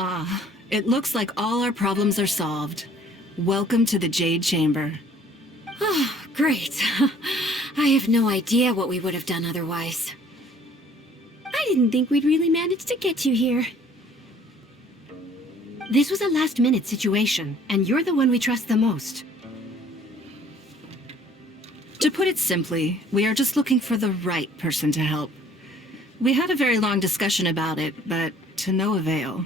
Ah, it looks like all our problems are solved. Welcome to the Jade Chamber. Oh, great. I have no idea what we would have done otherwise. I didn't think we'd really manage to get you here. This was a last-minute situation, and you're the one we trust the most. To put it simply, we are just looking for the right person to help. We had a very long discussion about it, but to no avail.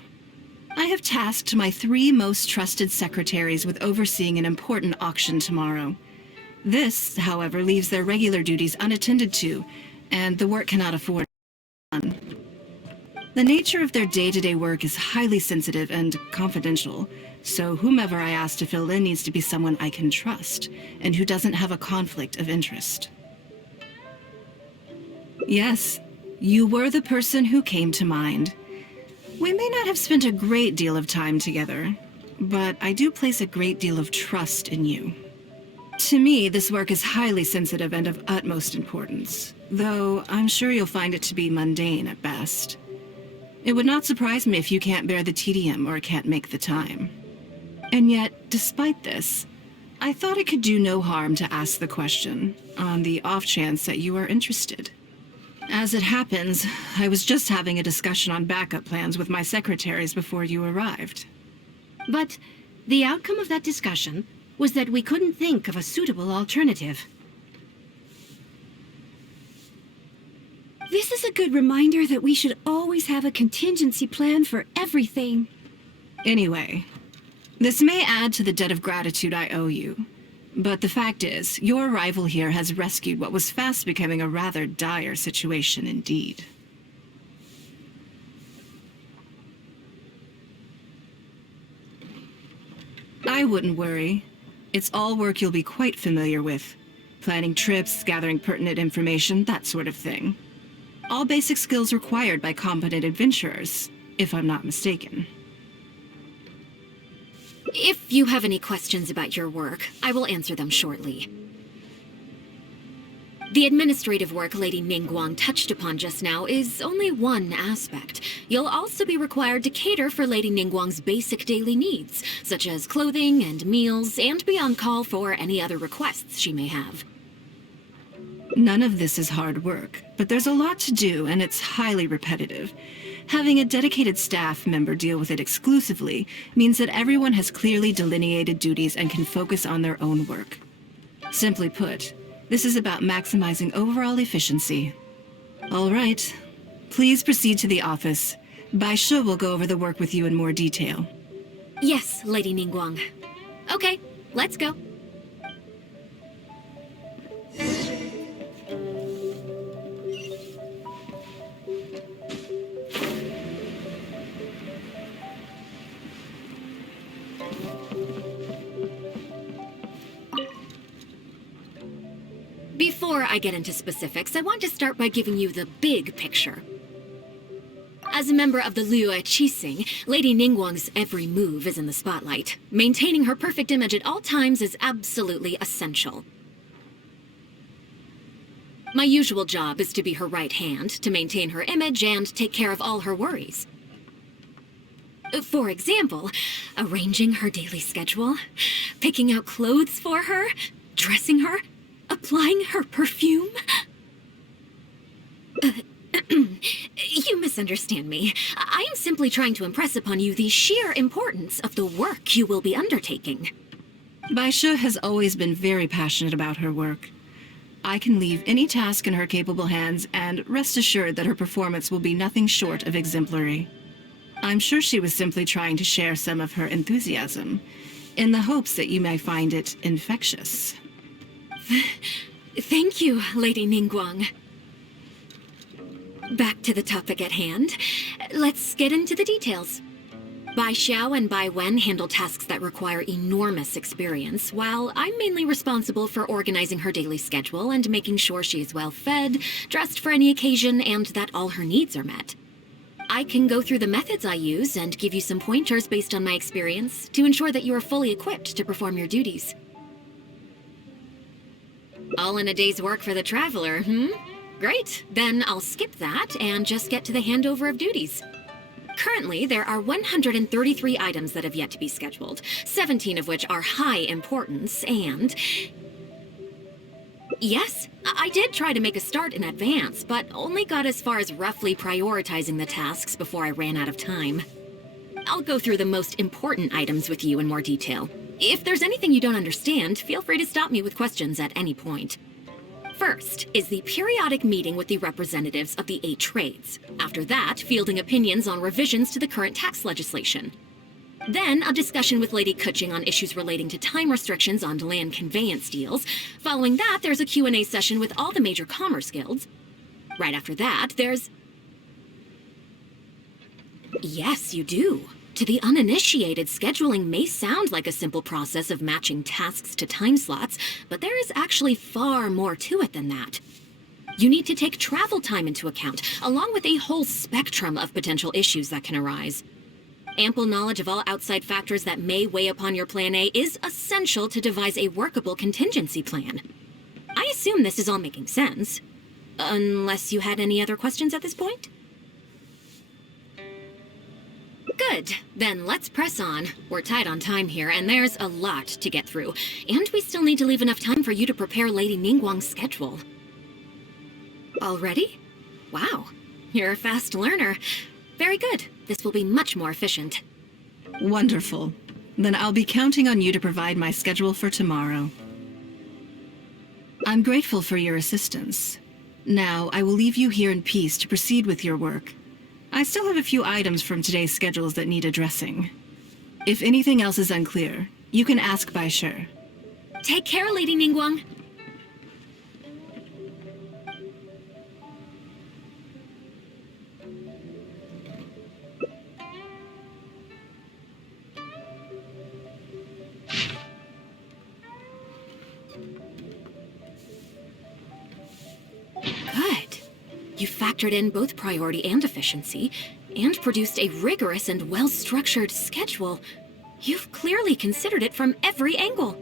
I have tasked my 3 most trusted secretaries with overseeing an important auction tomorrow. This, however, leaves their regular duties unattended to, and the work cannot afford done. The nature of their day-to-day work is highly sensitive and confidential, so whomever I ask to fill in needs to be someone I can trust, and who doesn't have a conflict of interest. Yes, you were the person who came to mind. We may not have spent a great deal of time together, but I do place a great deal of trust in you. To me, this work is highly sensitive and of utmost importance, though I'm sure you'll find it to be mundane at best. It would not surprise me if you can't bear the tedium or can't make the time. And yet, despite this, I thought it could do no harm to ask the question, on the off chance that you are interested. As it happens, I was just having a discussion on backup plans with my secretaries before you arrived. But the outcome of that discussion was that we couldn't think of a suitable alternative. This is a good reminder that we should always have a contingency plan for everything. Anyway, this may add to the debt of gratitude I owe you. But the fact is, your arrival here has rescued what was fast becoming a rather dire situation indeed. I wouldn't worry. It's all work you'll be quite familiar with. Planning trips, gathering pertinent information, that sort of thing. All basic skills required by competent adventurers, if I'm not mistaken. If you have any questions about your work, I will answer them shortly. The administrative work Lady Ningguang touched upon just now is only one aspect. You'll also be required to cater for Lady Ningguang's basic daily needs, such as clothing and meals, and be on call for any other requests she may have. None of this is hard work, but there's a lot to do and it's highly repetitive. Having a dedicated staff member deal with it exclusively means that everyone has clearly delineated duties and can focus on their own work. Simply put, this is about maximizing overall efficiency. All right, please proceed to the office. Bai Shi will go over the work with you in more detail. Yes, Lady Ningguang. Okay, let's go. Before I get into specifics, I want to start by giving you the big picture. As a member of the Liyue Qixing, Lady Ningguang's every move is in the spotlight. Maintaining her perfect image at all times is absolutely essential. My usual job is to be her right hand, to maintain her image and take care of all her worries. For example, arranging her daily schedule, picking out clothes for her, dressing her, applying her perfume. You misunderstand me. I am simply trying to impress upon you the sheer importance of the work you will be undertaking. Bai Shi has always been very passionate about her work. I can leave any task in her capable hands and rest assured that her performance will be nothing short of exemplary. I'm sure she was simply trying to share some of her enthusiasm, in the hopes that you may find it infectious. Thank you, Lady Ningguang. Back to the topic at hand. Let's get into the details. Bai Xiao and Bai Wen handle tasks that require enormous experience, while I'm mainly responsible for organizing her daily schedule and making sure she is well fed, dressed for any occasion, and that all her needs are met. I can go through the methods I use and give you some pointers based on my experience to ensure that you are fully equipped to perform your duties. All in a day's work for the traveler, hmm? Great, then I'll skip that and just get to the handover of duties. Currently, there are 133 items that have yet to be scheduled, 17 of which are high importance, and... Yes, I did try to make a start in advance, but only got as far as roughly prioritizing the tasks before I ran out of time. I'll go through the most important items with you in more detail. If there's anything you don't understand, feel free to stop me with questions at any point. First is the periodic meeting with the representatives of the 8 trades. After that, fielding opinions on revisions to the current tax legislation. Then, a discussion with Lady Kuching on issues relating to time restrictions on land conveyance deals. Following that, there's a Q&A session with all the major commerce guilds. Right after that, there's... Yes, you do. To the uninitiated, scheduling may sound like a simple process of matching tasks to time slots, but there is actually far more to it than that. You need to take travel time into account, along with a whole spectrum of potential issues that can arise. Ample knowledge of all outside factors that may weigh upon your Plan A is essential to devise a workable contingency plan. I assume this is all making sense. Unless you had any other questions at this point? Good. Then let's press on. We're tight on time here, and there's a lot to get through. And we still need to leave enough time for you to prepare Lady Ningguang's schedule. Already? Wow. You're a fast learner. Very good. This will be much more efficient. Wonderful. Then I'll be counting on you to provide my schedule for tomorrow. I'm grateful for your assistance. Now, I will leave you here in peace to proceed with your work. I still have a few items from today's schedules that need addressing. If anything else is unclear, you can ask Bai Shi. Take care, Lady Ningguang. Good. You factored in both priority and efficiency, and produced a rigorous and well-structured schedule. You've clearly considered it from every angle.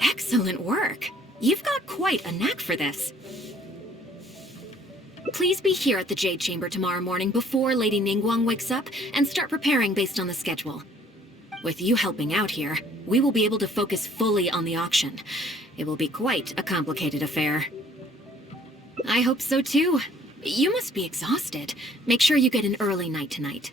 Excellent work. You've got quite a knack for this. Please be here at the Jade Chamber tomorrow morning before Lady Ningguang wakes up and start preparing based on the schedule. With you helping out here, we will be able to focus fully on the auction. It will be quite a complicated affair. I hope so too. You must be exhausted. Make sure you get an early night tonight.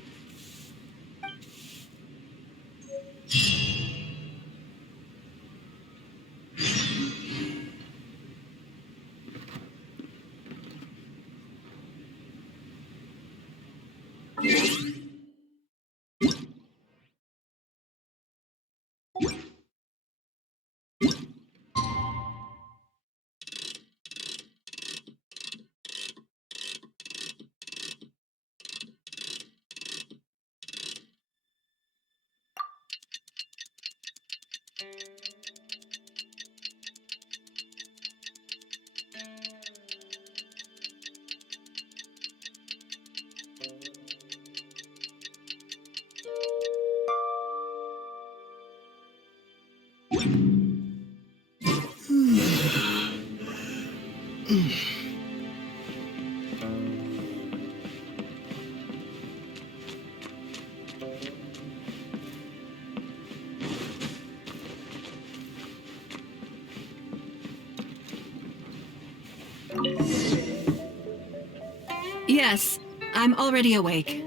Yes, I'm already awake.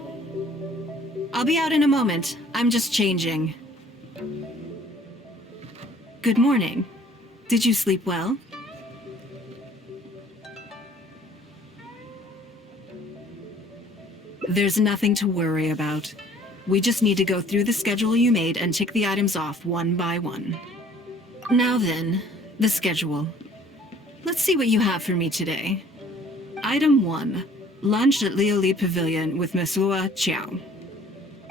I'll be out in a moment. I'm just changing. Good morning. Did you sleep well? There's nothing to worry about. We just need to go through the schedule you made and tick the items off one by one. Now then, the schedule. Let's see what you have for me today. Item 1. Lunch at Lioli Pavilion with Miss Lua Chiao.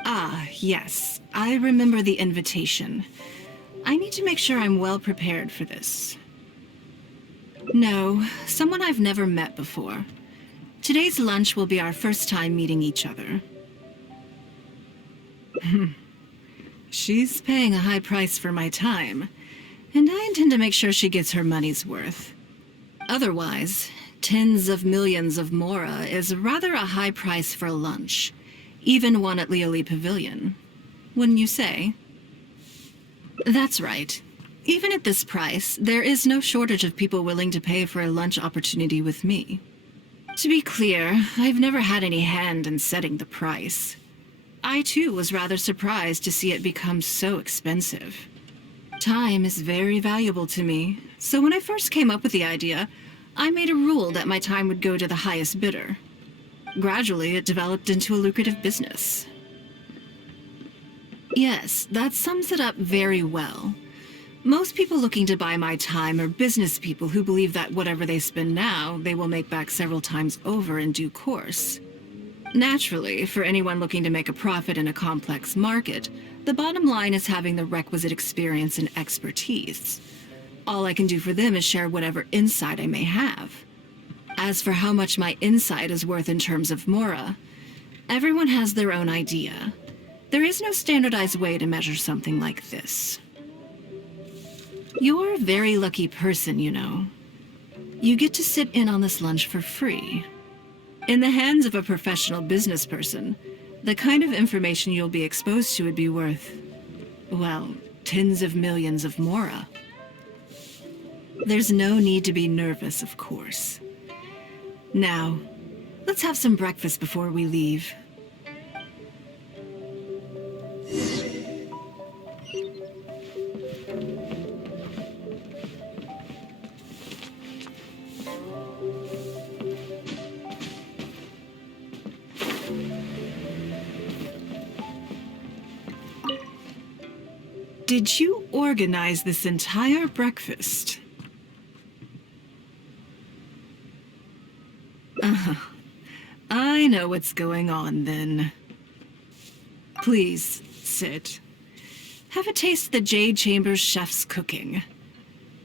Ah, yes. I remember the invitation. I need to make sure I'm well prepared for this. No, someone I've never met before. Today's lunch will be our first time meeting each other. She's paying a high price for my time, and I intend to make sure she gets her money's worth. Otherwise, tens of millions of Mora is rather a high price for lunch, Even one at Lioli Pavilion. Wouldn't you say? That's right. Even at this price, there is no shortage of people willing to pay for a lunch opportunity with me. To be clear, I've never had any hand in setting the price. I too was rather surprised to see it become so expensive. Time is very valuable to me, so when I first came up with the idea, I made a rule that my time would go to the highest bidder. Gradually, it developed into a lucrative business. Yes, that sums it up very well. Most people looking to buy my time are business people who believe that whatever they spend now, they will make back several times over in due course. Naturally, for anyone looking to make a profit in a complex market, the bottom line is having the requisite experience and expertise. All I can do for them is share whatever insight I may have. As for how much my insight is worth in terms of mora, everyone has their own idea. There is no standardized way to measure something like this. You're a very lucky person, you know. You get to sit in on this lunch for free. In the hands of a professional business person, the kind of information you'll be exposed to would be worth, well, tens of millions of mora. There's no need to be nervous, of course. Now, let's have some breakfast before we leave. Did you organize this entire breakfast? I know what's going on then. Please, sit. Have a taste of the Jade Chamber's chef's cooking.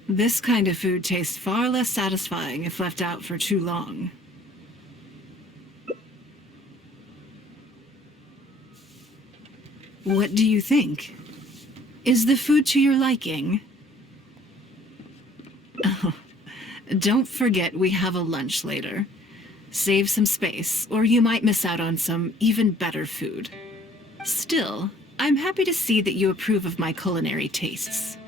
This kind of food tastes far less satisfying if left out for too long. What do you think? Is the food to your liking? Oh, don't forget we have a lunch later. Save some space, or you might miss out on some even better food. Still, I'm happy to see that you approve of my culinary tastes.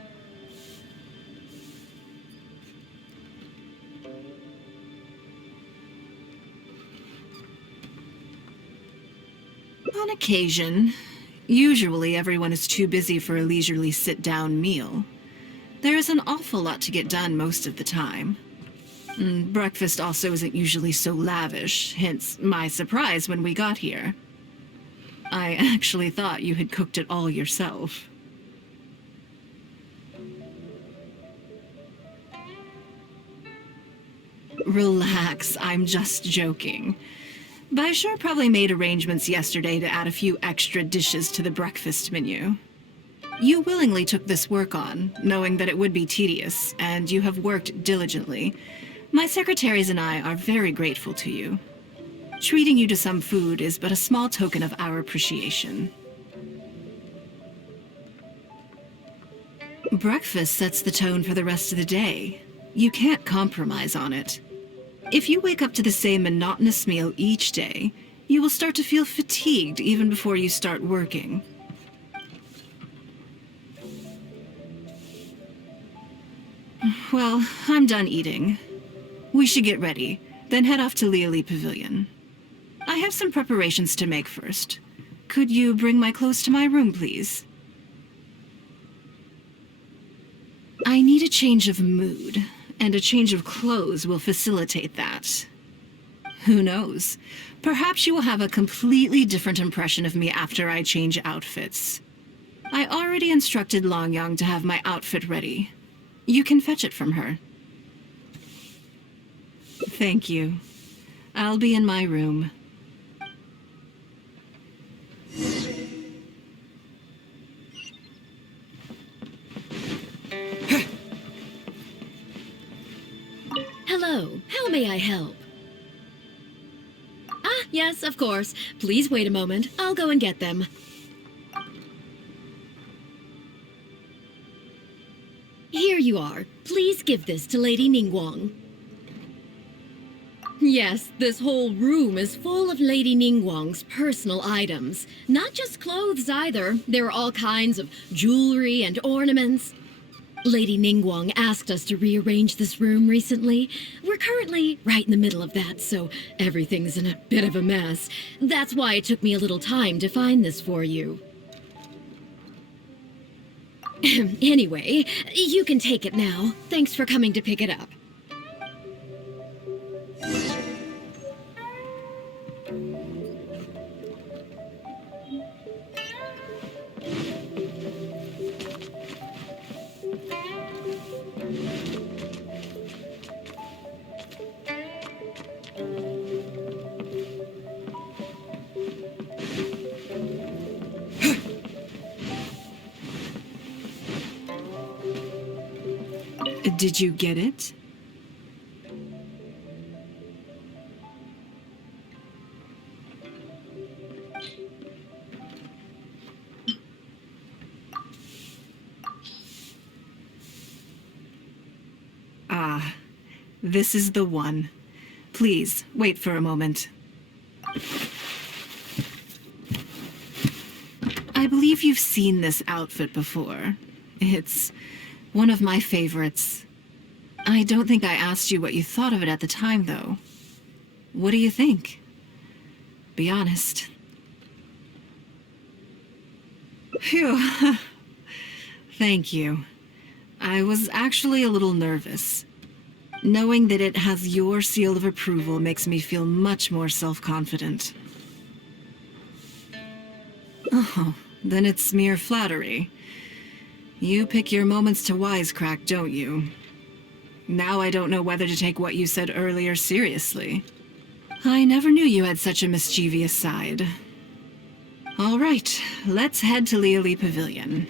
On occasion. Usually everyone is too busy for a leisurely sit-down meal. There is an awful lot to get done most of the time. Breakfast also isn't usually so lavish, hence my surprise when we got here. I actually thought you had cooked it all yourself. Relax, I'm just joking. Baishar probably made arrangements yesterday to add a few extra dishes to the breakfast menu. You willingly took this work on, knowing that it would be tedious, and you have worked diligently. My secretaries and I are very grateful to you. Treating you to some food is but a small token of our appreciation. Breakfast sets the tone for the rest of the day. You can't compromise on it. If you wake up to the same monotonous meal each day, you will start to feel fatigued even before you start working. Well, I'm done eating. We should get ready, then head off to Lioli Pavilion. I have some preparations to make first. Could you bring my clothes to my room, please? I need a change of mood, and a change of clothes will facilitate that. Who knows? Perhaps you will have a completely different impression of me after I change outfits. I already instructed Longyang to have my outfit ready. You can fetch it from her. Thank you. I'll be in my room. Hello, how may I help? Ah, yes, of course. Please wait a moment. I'll go and get them. Here you are. Please give this to Lady Ningguang. Yes, this whole room is full of Lady Ningguang's personal items. Not just clothes either. There are all kinds of jewelry and ornaments. Lady Ningguang asked us to rearrange this room recently. We're currently right in the middle of that, so everything's in a bit of a mess. That's why it took me a little time to find this for you. Anyway, you can take it now. Thanks for coming to pick it up. Did you get it? Ah, this is the one. Please, wait for a moment. I believe you've seen this outfit before. It's one of my favorites. I don't think I asked you what you thought of it at the time, though. What do you think? Be honest. Phew. Thank you. I was actually a little nervous. Knowing that it has your seal of approval makes me feel much more self-confident. Oh, then it's mere flattery. You pick your moments to wisecrack, don't you? Now I don't know whether to take what you said earlier seriously. I never knew you had such a mischievous side. All right, let's head to Liali Pavilion.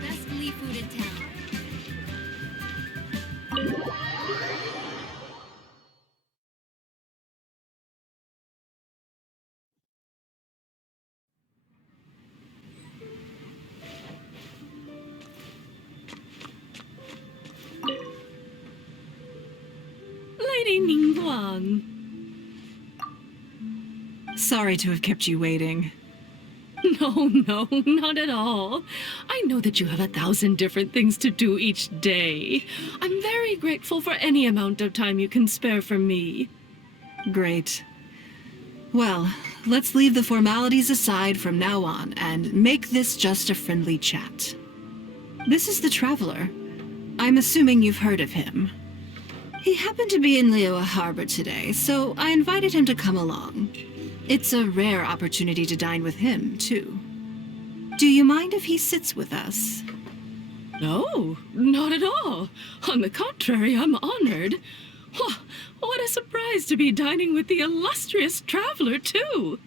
Best Lee food in town. Lady Ningguang. Sorry to have kept you waiting. No, not at all. I know that you have 1,000 different things to do each day. I'm very grateful for any amount of time you can spare for me. Great. Well, let's leave the formalities aside from now on and make this just a friendly chat. This is the Traveler. I'm assuming you've heard of him. He happened to be in Liyue Harbor today, so I invited him to come along. It's a rare opportunity to dine with him, too. Do you mind if he sits with us? No, not at all. On the contrary, I'm honored. What a surprise to be dining with the illustrious Traveler, too.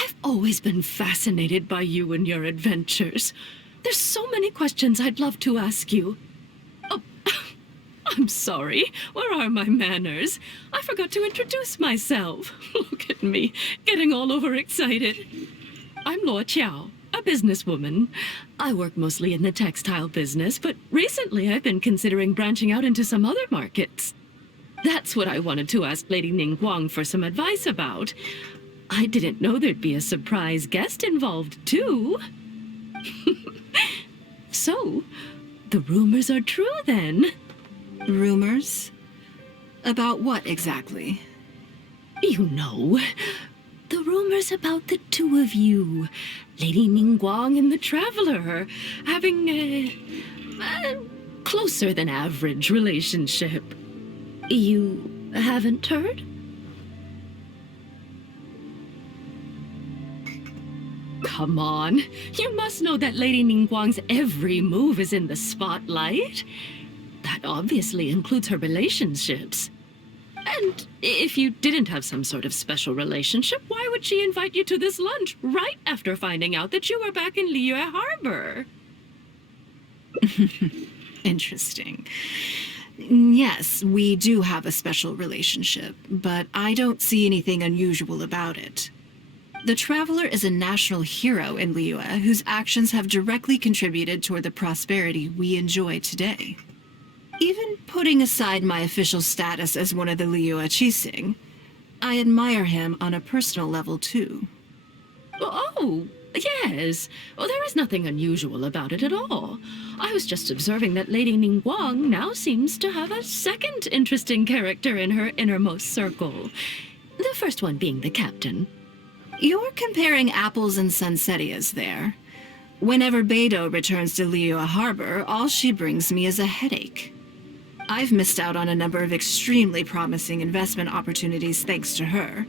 I've always been fascinated by you and your adventures. There's so many questions I'd love to ask you. Oh, I'm sorry. Where are my manners? I forgot to introduce myself. Look at me, getting all overexcited. I'm Luo Qiao, a businesswoman. I work mostly in the textile business, but recently I've been considering branching out into some other markets. That's what I wanted to ask Lady Ningguang for some advice about. I didn't know there'd be a surprise guest involved, too. So, the rumors are true, then? Rumors? About what exactly? You know, the rumors about the two of you, Lady Ningguang and the Traveler, having a closer than average relationship. You haven't heard? Come on, you must know that Lady Ningguang's every move is in the spotlight. That obviously includes her relationships. And if you didn't have some sort of special relationship, why would she invite you to this lunch right after finding out that you were back in Liyue Harbor? Interesting. Yes, we do have a special relationship, but I don't see anything unusual about it. The Traveler is a national hero in Liyue whose actions have directly contributed toward the prosperity we enjoy today. Even putting aside my official status as one of the Liyue Qixing, I admire him on a personal level too. Oh, yes. Well, there is nothing unusual about it at all. I was just observing that Lady Ningguang now seems to have a second interesting character in her innermost circle. The first one being the captain. You're comparing apples and sunsettias there. Whenever Beidou returns to Liyue Harbor, all she brings me is a headache. I've missed out on a number of extremely promising investment opportunities thanks to her.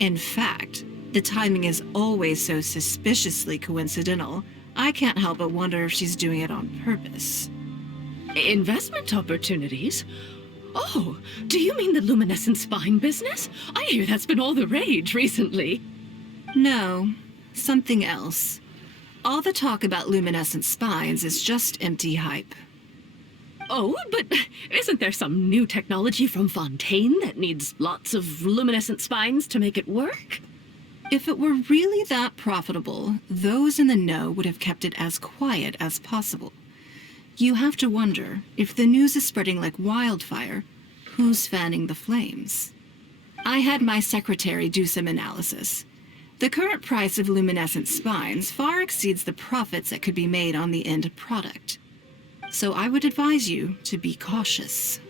In fact, the timing is always so suspiciously coincidental, I can't help but wonder if she's doing it on purpose. Investment opportunities? Oh, do you mean the luminescent spine business? I hear that's been all the rage recently. No, something else. All the talk about luminescent spines is just empty hype. Oh, but isn't there some new technology from Fontaine that needs lots of luminescent spines to make it work? If it were really that profitable, those in the know would have kept it as quiet as possible. You have to wonder, if the news is spreading like wildfire, who's fanning the flames? I had my secretary do some analysis. The current price of luminescent spines far exceeds the profits that could be made on the end product. So I would advise you to be cautious.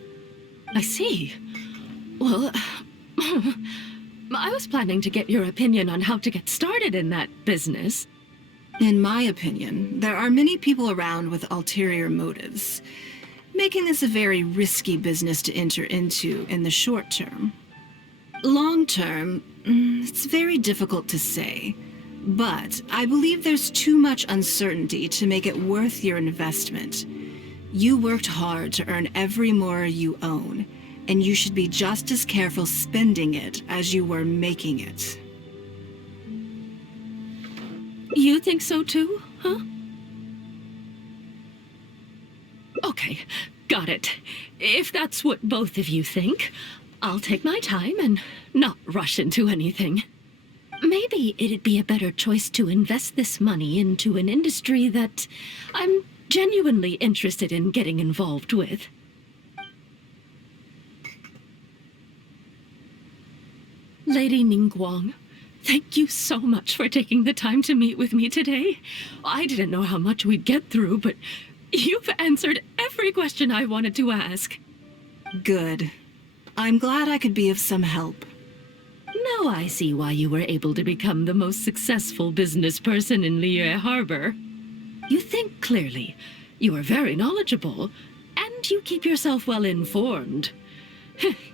I see. Well, I was planning to get your opinion on how to get started in that business. In my opinion, there are many people around with ulterior motives, making this a very risky business to enter into in the short term. Long term, it's very difficult to say, but I believe there's too much uncertainty to make it worth your investment. You worked hard to earn every mora you own, and you should be just as careful spending it as you were making it. You think so too, huh? Okay, got it. If that's what both of you think, I'll take my time and not rush into anything. Maybe it'd be a better choice to invest this money into an industry that I'm genuinely interested in getting involved with. Lady Ningguang, thank you so much for taking the time to meet with me today. I didn't know how much we'd get through, but you've answered every question I wanted to ask. Good. I'm glad I could be of some help. Now I see why you were able to become the most successful business person in Liyue Harbor. You think clearly, you are very knowledgeable, and you keep yourself well informed.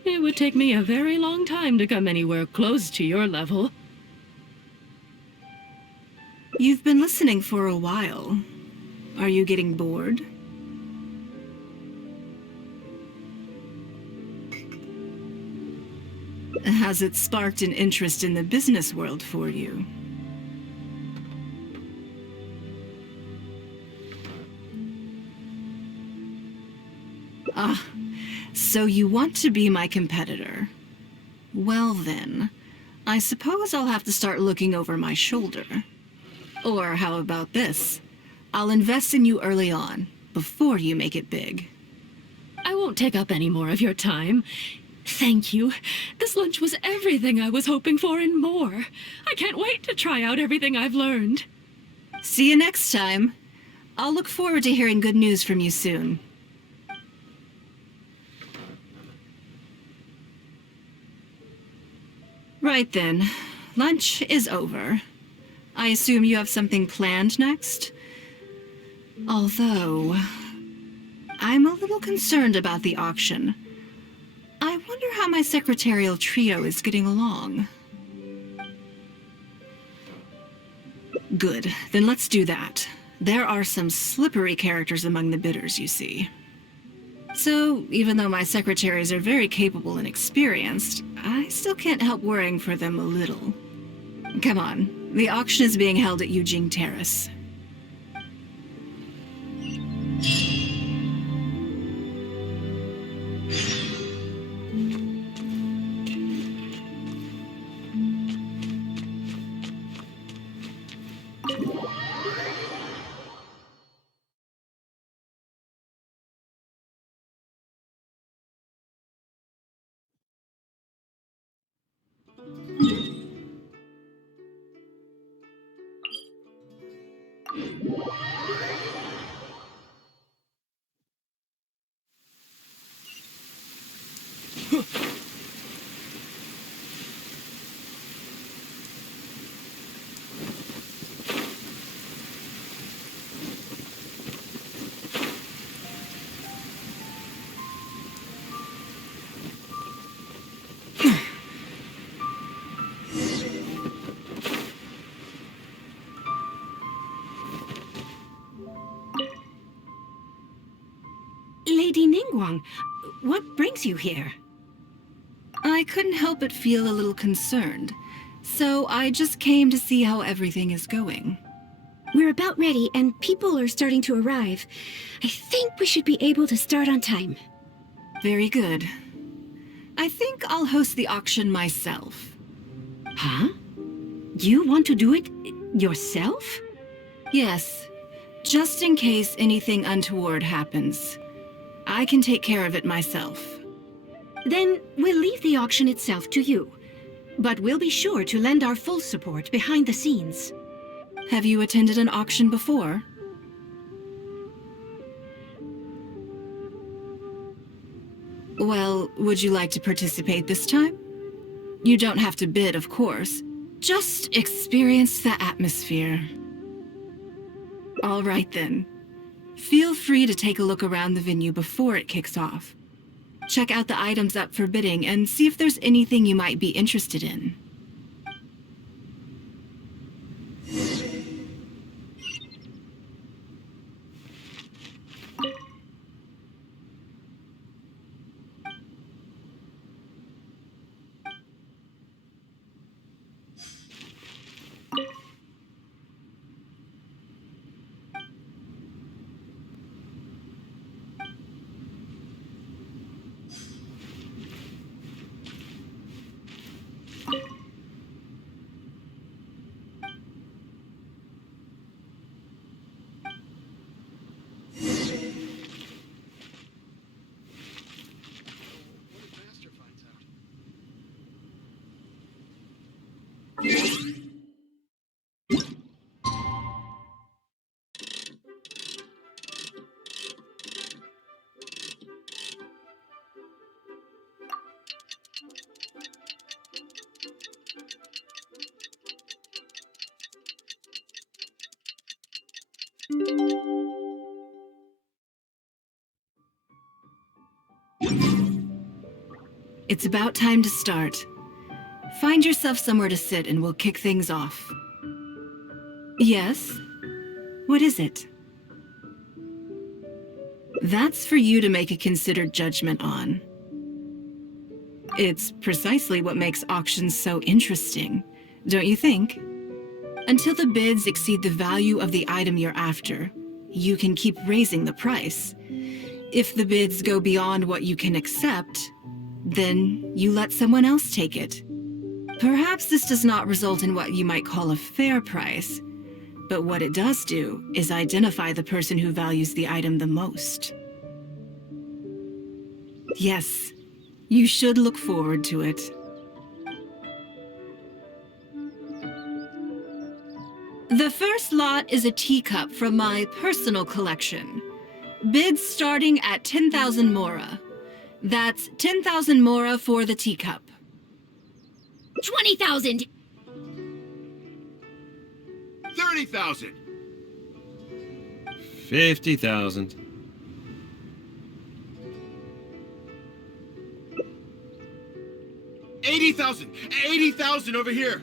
It would take me a very long time to come anywhere close to your level. You've been listening for a while. Are you getting bored? Has it sparked an interest in the business world for you? Ah, so you want to be my competitor. Well then, I suppose I'll have to start looking over my shoulder. Or how about this? I'll invest in you early on, before you make it big. I won't take up any more of your time. Thank you. This lunch was everything I was hoping for and more. I can't wait to try out everything I've learned. See you next time. I'll look forward to hearing good news from you soon. Right then. Lunch is over. I assume you have something planned next? Although, I'm a little concerned about the auction. I wonder how my secretarial trio is getting along. Good, then let's do that. There are some slippery characters among the bidders, you see. So, even though my secretaries are very capable and experienced, I still can't help worrying for them a little. Come on, the auction is being held at Yujing Terrace. Lady Ningguang, what brings you here? I couldn't help but feel a little concerned, so I just came to see how everything is going. We're about ready, and people are starting to arrive. I think we should be able to start on time. Very good. I think I'll host the auction myself. Huh? You want to do it yourself? Yes, just in case anything untoward happens. I can take care of it myself. Then we'll leave the auction itself to you. But we'll be sure to lend our full support behind the scenes. Have you attended an auction before? Well, would you like to participate this time? You don't have to bid, of course. Just experience the atmosphere. All right then. Feel free to take a look around the venue before it kicks off. Check out the items up for bidding and see if there's anything you might be interested in. It's about time to start. Find yourself somewhere to sit and we'll kick things off. Yes? What is it? That's for you to make a considered judgment on. It's precisely what makes auctions so interesting, don't you think? Until the bids exceed the value of the item you're after, you can keep raising the price. If the bids go beyond what you can accept, then you let someone else take it. Perhaps this does not result in what you might call a fair price, but what it does do is identify the person who values the item the most. Yes, You should look forward to it. The first lot is a teacup from my personal collection. Bids starting at 10,000 mora. That's 10,000 mora for the teacup. 20,000! 30,000! 50,000. 80,000! 80,000 over here!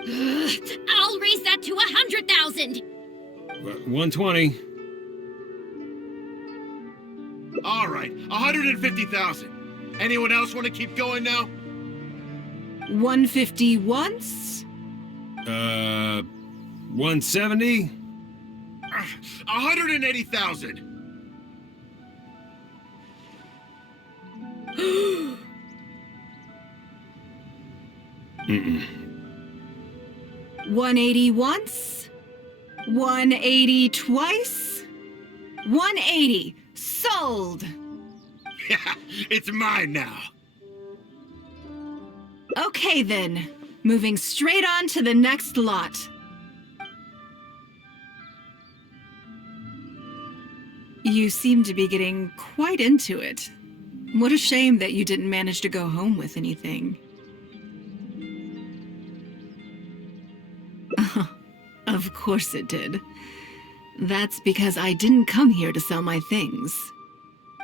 I'll raise that to 100,000! 120. All right, 150,000. Anyone else want to keep going now? 150 once? 170. 180,000. Mm-mm. 180 once? 180 twice? 180. Sold! Yeah, it's mine now. Okay then. Moving straight on to the next lot. You seem to be getting quite into it. What a shame that you didn't manage to go home with anything. Of course it did. That's because I didn't come here to sell my things.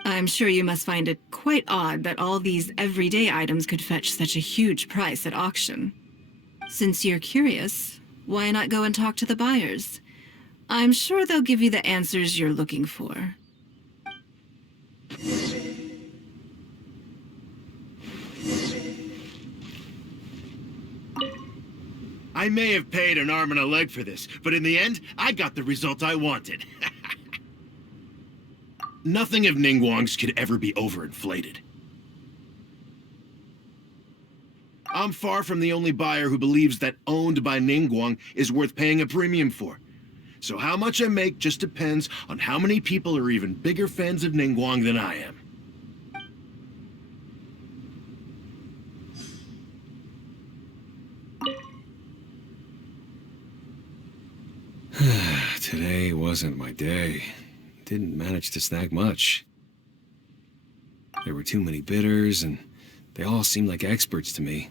I'm sure you must find it quite odd that all these everyday items could fetch such a huge price at auction. Since you're curious, why not go and talk to the buyers? I'm sure they'll give you the answers you're looking for. I may have paid an arm and a leg for this, but in the end, I got the result I wanted. Nothing of Ningguang's could ever be overinflated. I'm far from the only buyer who believes that owned by Ningguang is worth paying a premium for. So how much I make just depends on how many people are even bigger fans of Ningguang than I am. Today wasn't my day. Didn't manage to snag much. There were too many bidders, and they all seemed like experts to me.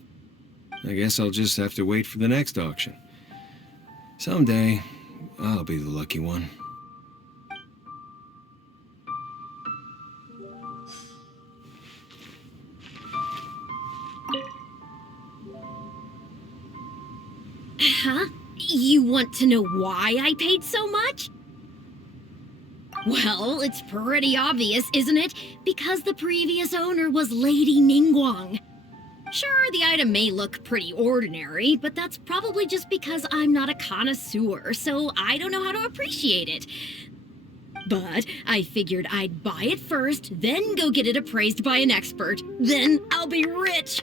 I guess I'll just have to wait for the next auction. Someday, I'll be the lucky one. Huh? You want to know why I paid so much? Well, it's pretty obvious, isn't it? Because the previous owner was Lady Ningguang. Sure, the item may look pretty ordinary, but that's probably just because I'm not a connoisseur, so I don't know how to appreciate it. But I figured I'd buy it first, then go get it appraised by an expert. Then I'll be rich!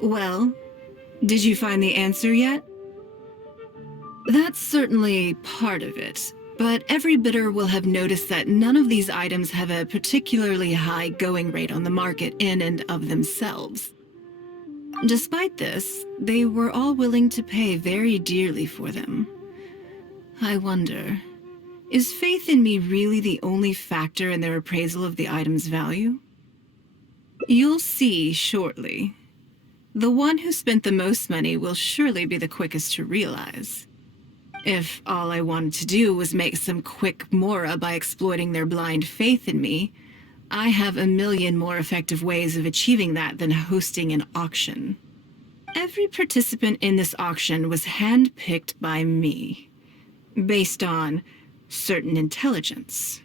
Well, did you find the answer yet? That's certainly part of it, but every bidder will have noticed that none of these items have a particularly high going rate on the market in and of themselves. Despite this, they were all willing to pay very dearly for them. I wonder, is faith in me really the only factor in their appraisal of the item's value? You'll see shortly. The one who spent the most money will surely be the quickest to realize. If all I wanted to do was make some quick mora by exploiting their blind faith in me, I have a million more effective ways of achieving that than hosting an auction. Every participant in this auction was handpicked by me, based on certain intelligence.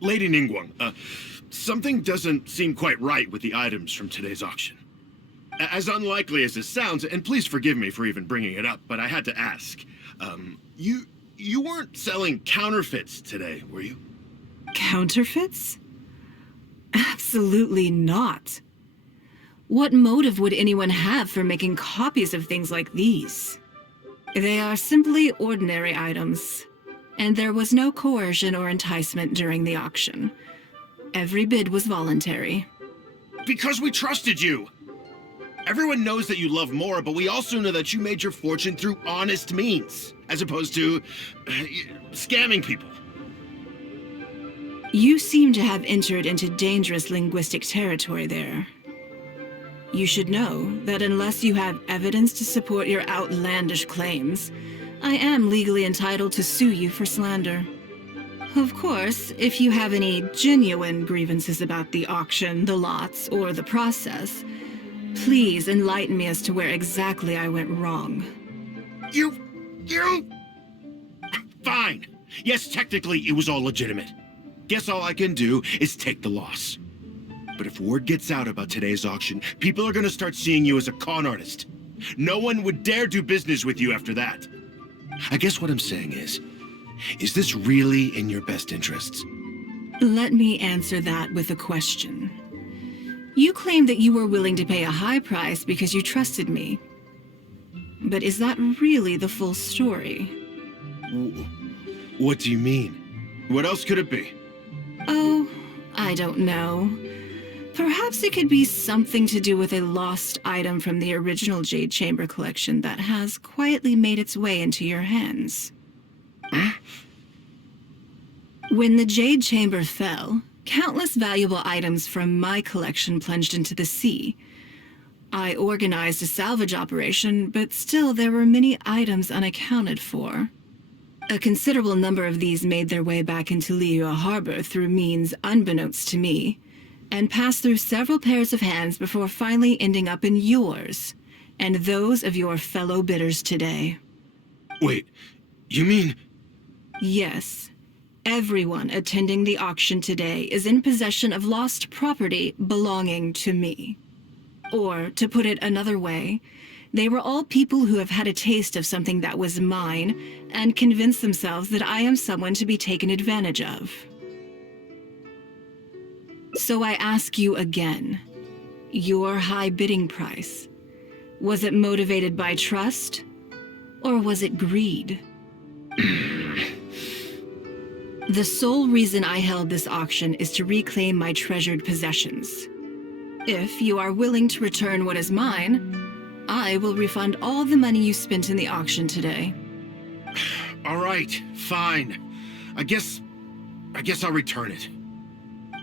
Lady Ningguang, something doesn't seem quite right with the items from today's auction. As unlikely as this sounds, and please forgive me for even bringing it up, but I had to ask. You weren't selling counterfeits today, were you? Counterfeits? Absolutely not. What motive would anyone have for making copies of things like these? They are simply ordinary items, and there was no coercion or enticement during the auction. Every bid was voluntary. Because we trusted you! Everyone knows that you love more, but we also know that you made your fortune through honest means, as opposed to scamming people. You seem to have entered into dangerous linguistic territory there. You should know that unless you have evidence to support your outlandish claims, I am legally entitled to sue you for slander. Of course, if you have any genuine grievances about the auction, the lots, or the process, please enlighten me as to where exactly I went wrong. You... Fine. Yes, technically it was all legitimate. Guess all I can do is take the loss. But if word gets out about today's auction, people are gonna start seeing you as a con artist. No one would dare do business with you after that. I guess what I'm saying is this really in your best interests? Let me answer that with a question. You claim that you were willing to pay a high price because you trusted me. But is that really the full story? What do you mean? What else could it be? Oh, I don't know. Perhaps it could be something to do with a lost item from the original Jade Chamber collection that has quietly made its way into your hands. When the Jade Chamber fell, countless valuable items from my collection plunged into the sea. I organized a salvage operation, but still there were many items unaccounted for. A considerable number of these made their way back into Liyue Harbor through means unbeknownst to me, and passed through several pairs of hands before finally ending up in yours, and those of your fellow bidders today. Wait, you mean... Yes. Everyone attending the auction today is in possession of lost property belonging to me. Or, to put it another way, they were all people who have had a taste of something that was mine and convinced themselves that I am someone to be taken advantage of. So I ask you again, your high bidding price, was it motivated by trust, or was it greed? The sole reason I held this auction is to reclaim my treasured possessions. If you are willing to return what is mine, I will refund all the money you spent in the auction today. All right, fine. I guess I'll return it.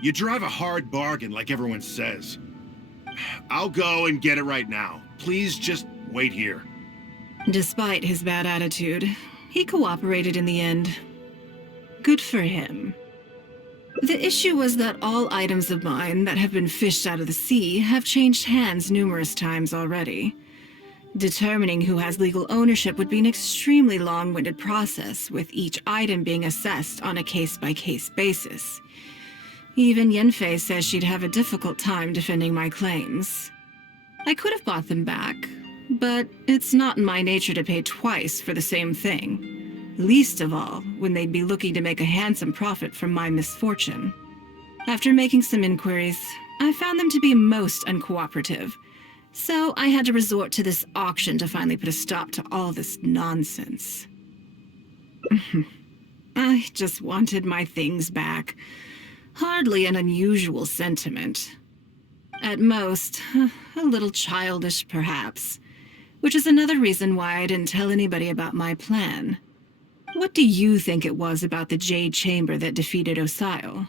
You drive a hard bargain, like everyone says. I'll go and get it right now. Please just wait here. Despite his bad attitude, he cooperated in the end. Good for him. The issue was that all items of mine that have been fished out of the sea have changed hands numerous times already. Determining who has legal ownership would be an extremely long-winded process, with each item being assessed on a case-by-case basis. Even Yenfei says she'd have a difficult time defending my claims. I could have bought them back, but it's not in my nature to pay twice for the same thing. Least of all, when they'd be looking to make a handsome profit from my misfortune. After making some inquiries, I found them to be most uncooperative, so I had to resort to this auction to finally put a stop to all this nonsense. I just wanted my things back. Hardly an unusual sentiment. At most, a little childish perhaps, which is another reason why I didn't tell anybody about my plan. What do you think it was about the Jade Chamber that defeated Osile?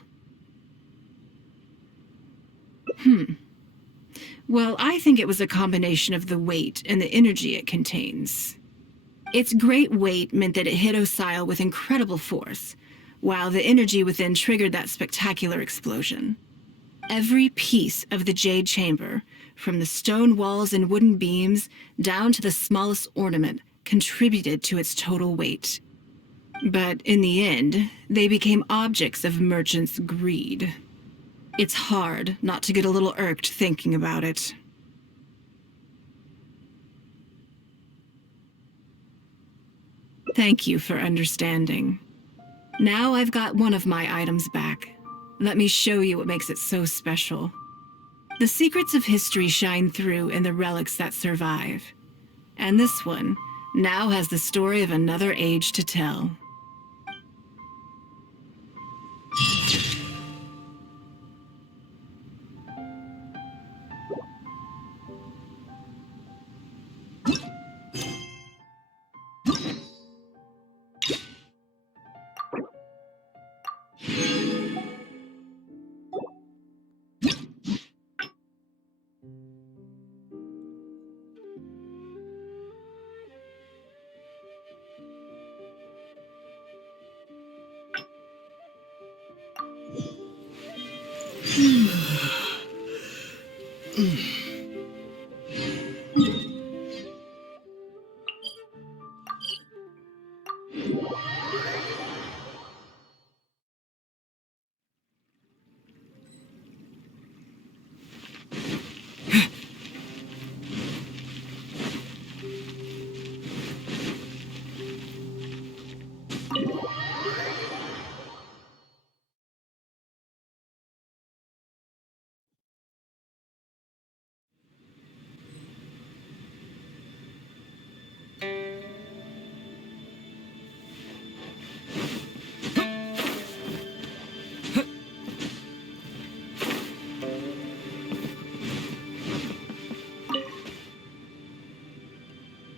Well, I think it was a combination of the weight and the energy it contains. Its great weight meant that it hit Osile with incredible force, while the energy within triggered that spectacular explosion. Every piece of the Jade Chamber, from the stone walls and wooden beams down to the smallest ornament, contributed to its total weight. But in the end, they became objects of merchants' greed. It's hard not to get a little irked thinking about it. Thank you for understanding. Now I've got one of my items back. Let me show you what makes it so special. The secrets of history shine through in the relics that survive. And this one now has the story of another age to tell.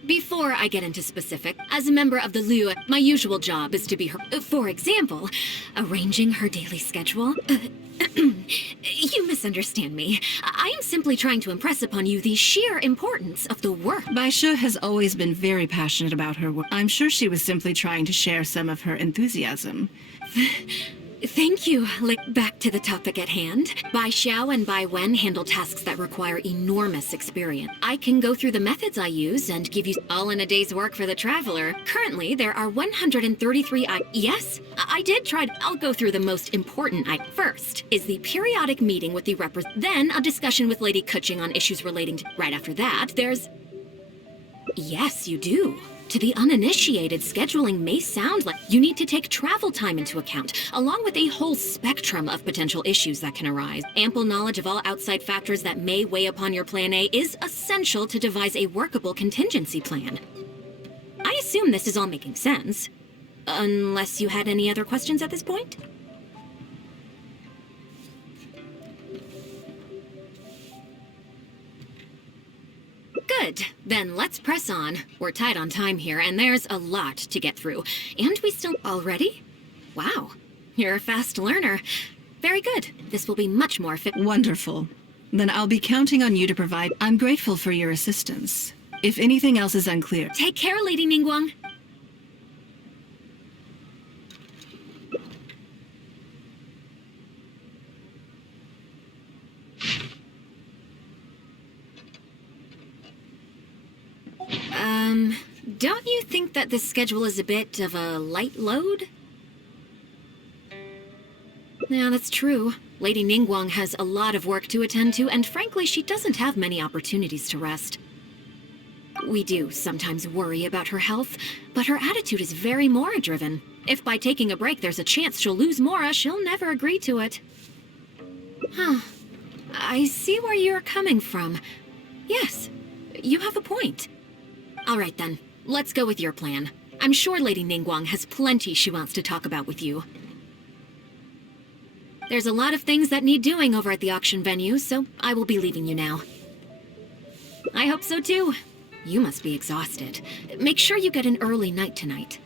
Before I get into specific, as a member of the Liu, my usual job is to be her, for example, arranging her daily schedule. You misunderstand me. I am simply trying to impress upon you the sheer importance of the work. Baisha has always been very passionate about her work. I'm sure she was simply trying to share some of her enthusiasm. Thank you. Back to the topic at hand. Bai Xiao and Bai Wen handle tasks that require enormous experience. I can go through the methods I use and give you all in a day's work for the traveler. Currently, there are 133 Yes, I did try. I'll go through the most important First is the periodic meeting with the Then a discussion with Lady Kuching on issues relating to... Right after that, there's... Yes, you do. To the uninitiated, scheduling may sound like you need to take travel time into account, along with a whole spectrum of potential issues that can arise. Ample knowledge of all outside factors that may weigh upon your Plan A is essential to devise a workable contingency plan. I assume this is all making sense. Unless you had any other questions at this point? Good. Then let's press on. We're tight on time here, and there's a lot to get through. And we still... Already? Wow. You're a fast learner. Very good. This will be much more Wonderful. Then I'll be counting on you to provide... I'm grateful for your assistance. If anything else is unclear... Take care, Lady Ningguang. Don't you think that this schedule is a bit of a light load? Yeah, that's true. Lady Ningguang has a lot of work to attend to, and frankly, she doesn't have many opportunities to rest. We do sometimes worry about her health, but her attitude is very Mora-driven. If by taking a break there's a chance she'll lose Mora, she'll never agree to it. Huh. I see where you're coming from. Yes, you have a point. All right then, let's go with your plan. I'm sure Lady Ningguang has plenty she wants to talk about with you. There's a lot of things that need doing over at the auction venue, so I will be leaving you now. I hope so too. You must be exhausted. Make sure you get an early night tonight.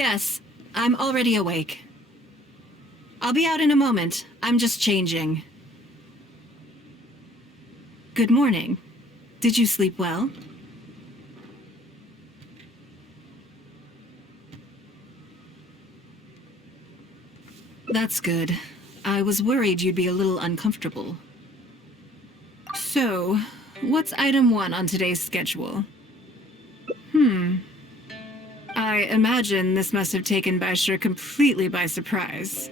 Yes, I'm already awake. I'll be out in a moment. I'm just changing. Good morning. Did you sleep well? That's good. I was worried you'd be a little uncomfortable. So, what's item 1 on today's schedule? I imagine this must have taken Baisher completely by surprise.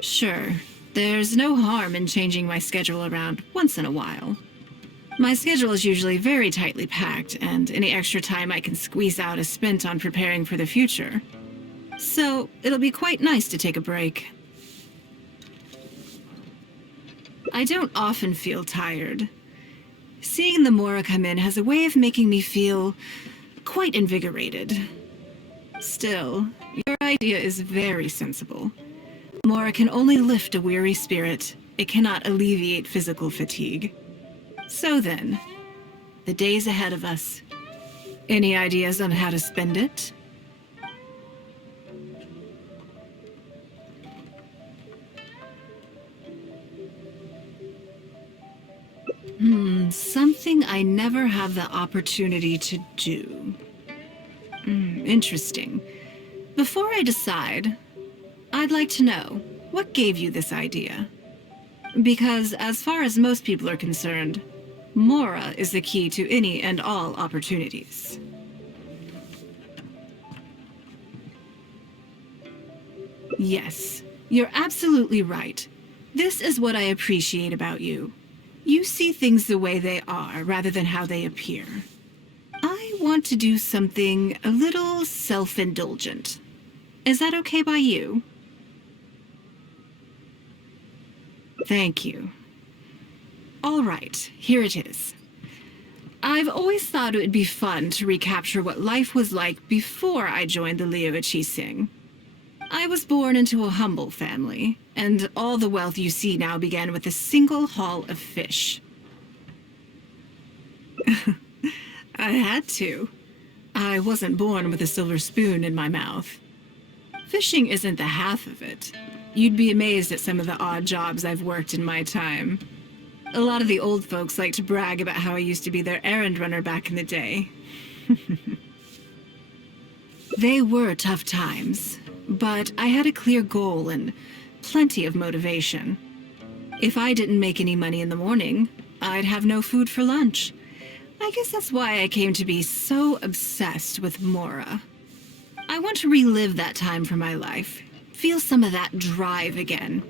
Sure, there's no harm in changing my schedule around once in a while. My schedule is usually very tightly packed, and any extra time I can squeeze out is spent on preparing for the future. So, it'll be quite nice to take a break. I don't often feel tired. Seeing the Mora come in has a way of making me feel quite invigorated. Still, your idea is very sensible. Mora can only lift a weary spirit. It cannot alleviate physical fatigue. So then, the days ahead of us. Any ideas on how to spend it? Something I never have the opportunity to do. Interesting. Before I decide, I'd like to know, what gave you this idea? Because as far as most people are concerned, Mora is the key to any and all opportunities. Yes, you're absolutely right. This is what I appreciate about you. You see things the way they are rather than how they appear. I want to do something a little self-indulgent. Is that okay by you? Thank you. All right, here it is. I've always thought it would be fun to recapture what life was like before I joined the Liu Qixing. I was born into a humble family, and all the wealth you see now began with a single haul of fish. I had to. I wasn't born with a silver spoon in my mouth. Fishing isn't the half of it. You'd be amazed at some of the odd jobs I've worked in my time. A lot of the old folks like to brag about how I used to be their errand runner back in the day. They were tough times, but I had a clear goal and plenty of motivation. If I didn't make any money in the morning, I'd have no food for lunch. I guess that's why I came to be so obsessed with Mora. I want to relive that time for my life, feel some of that drive again,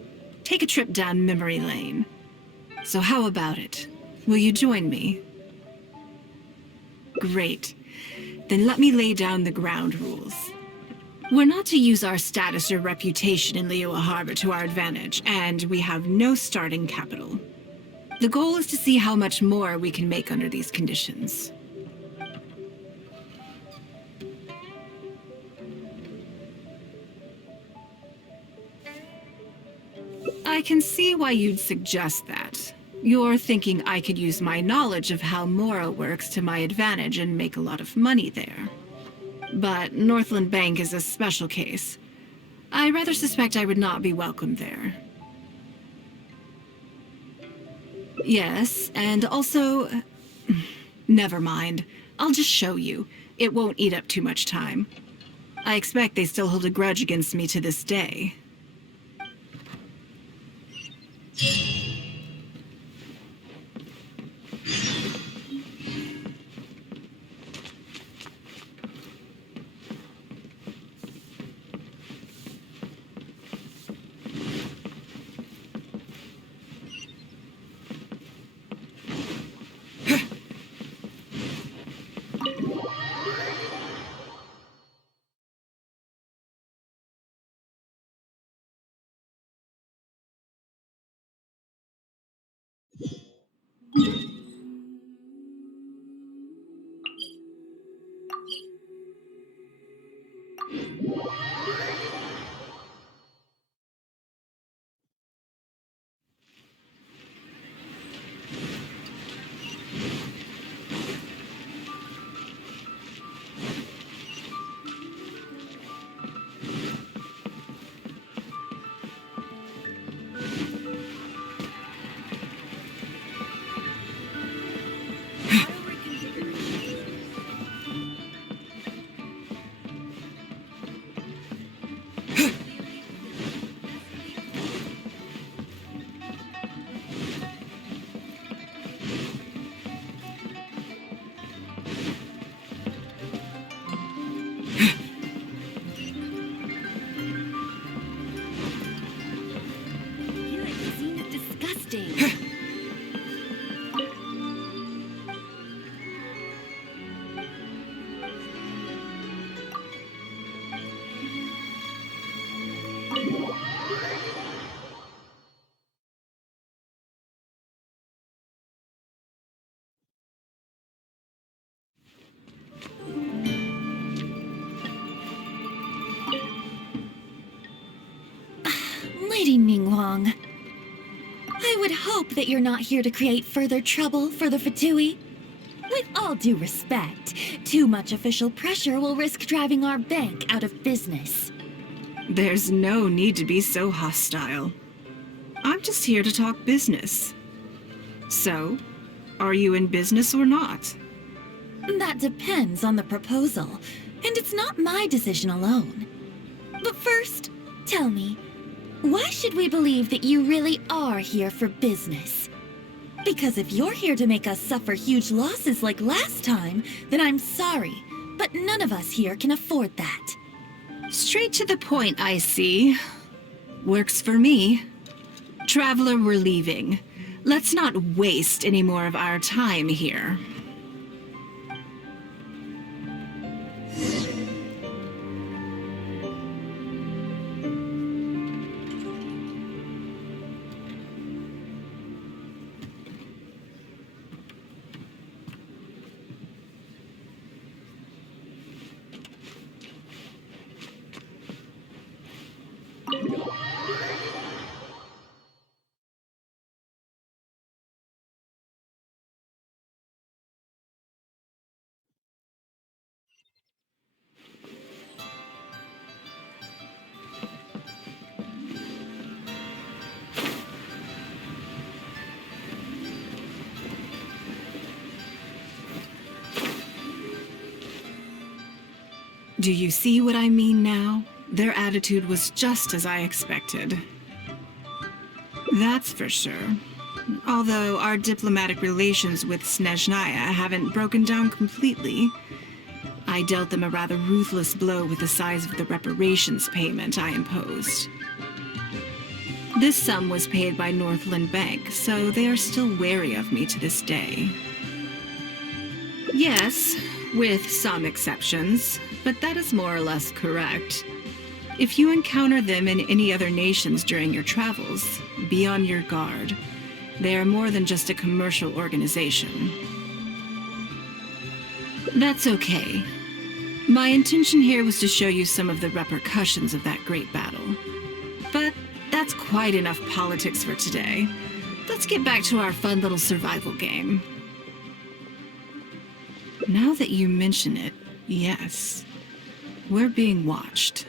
take a trip down memory lane. So how about it? Will you join me? Great. Then let me lay down the ground rules. We're not to use our status or reputation in Liyue Harbor to our advantage, and we have no starting capital. The goal is to see how much more we can make under these conditions. I can see why you'd suggest that. You're thinking I could use my knowledge of how Mora works to my advantage and make a lot of money there. But Northland Bank is a special case. I rather suspect I would not be welcome there. Yes, and also... Never mind. I'll just show you. It won't eat up too much time. I expect they still hold a grudge against me to this day. Lady Ningguang, I would hope that you're not here to create further trouble for the Fatui. With all due respect, too much official pressure will risk driving our bank out of business. There's no need to be so hostile. I'm just here to talk business. So, are you in business or not? That depends on the proposal, and it's not my decision alone. But first, tell me, why should we believe that you really are here for business? Because if you're here to make us suffer huge losses like last time, then I'm sorry, but none of us here can afford that. Straight to the point, I see. Works for me. Traveler, we're leaving. Let's not waste any more of our time here. Do you see what I mean now? Their attitude was just as I expected. That's for sure. Although our diplomatic relations with Snezhnaya haven't broken down completely. I dealt them a rather ruthless blow with the size of the reparations payment I imposed. This sum was paid by Northland Bank, so they are still wary of me to this day. Yes, with some exceptions, but that is more or less correct. If you encounter them in any other nations during your travels, be on your guard. They are more than just a commercial organization. That's okay. My intention here was to show you some of the repercussions of that great battle. But that's quite enough politics for today. Let's get back to our fun little survival game. Now that you mention it, yes. We're being watched.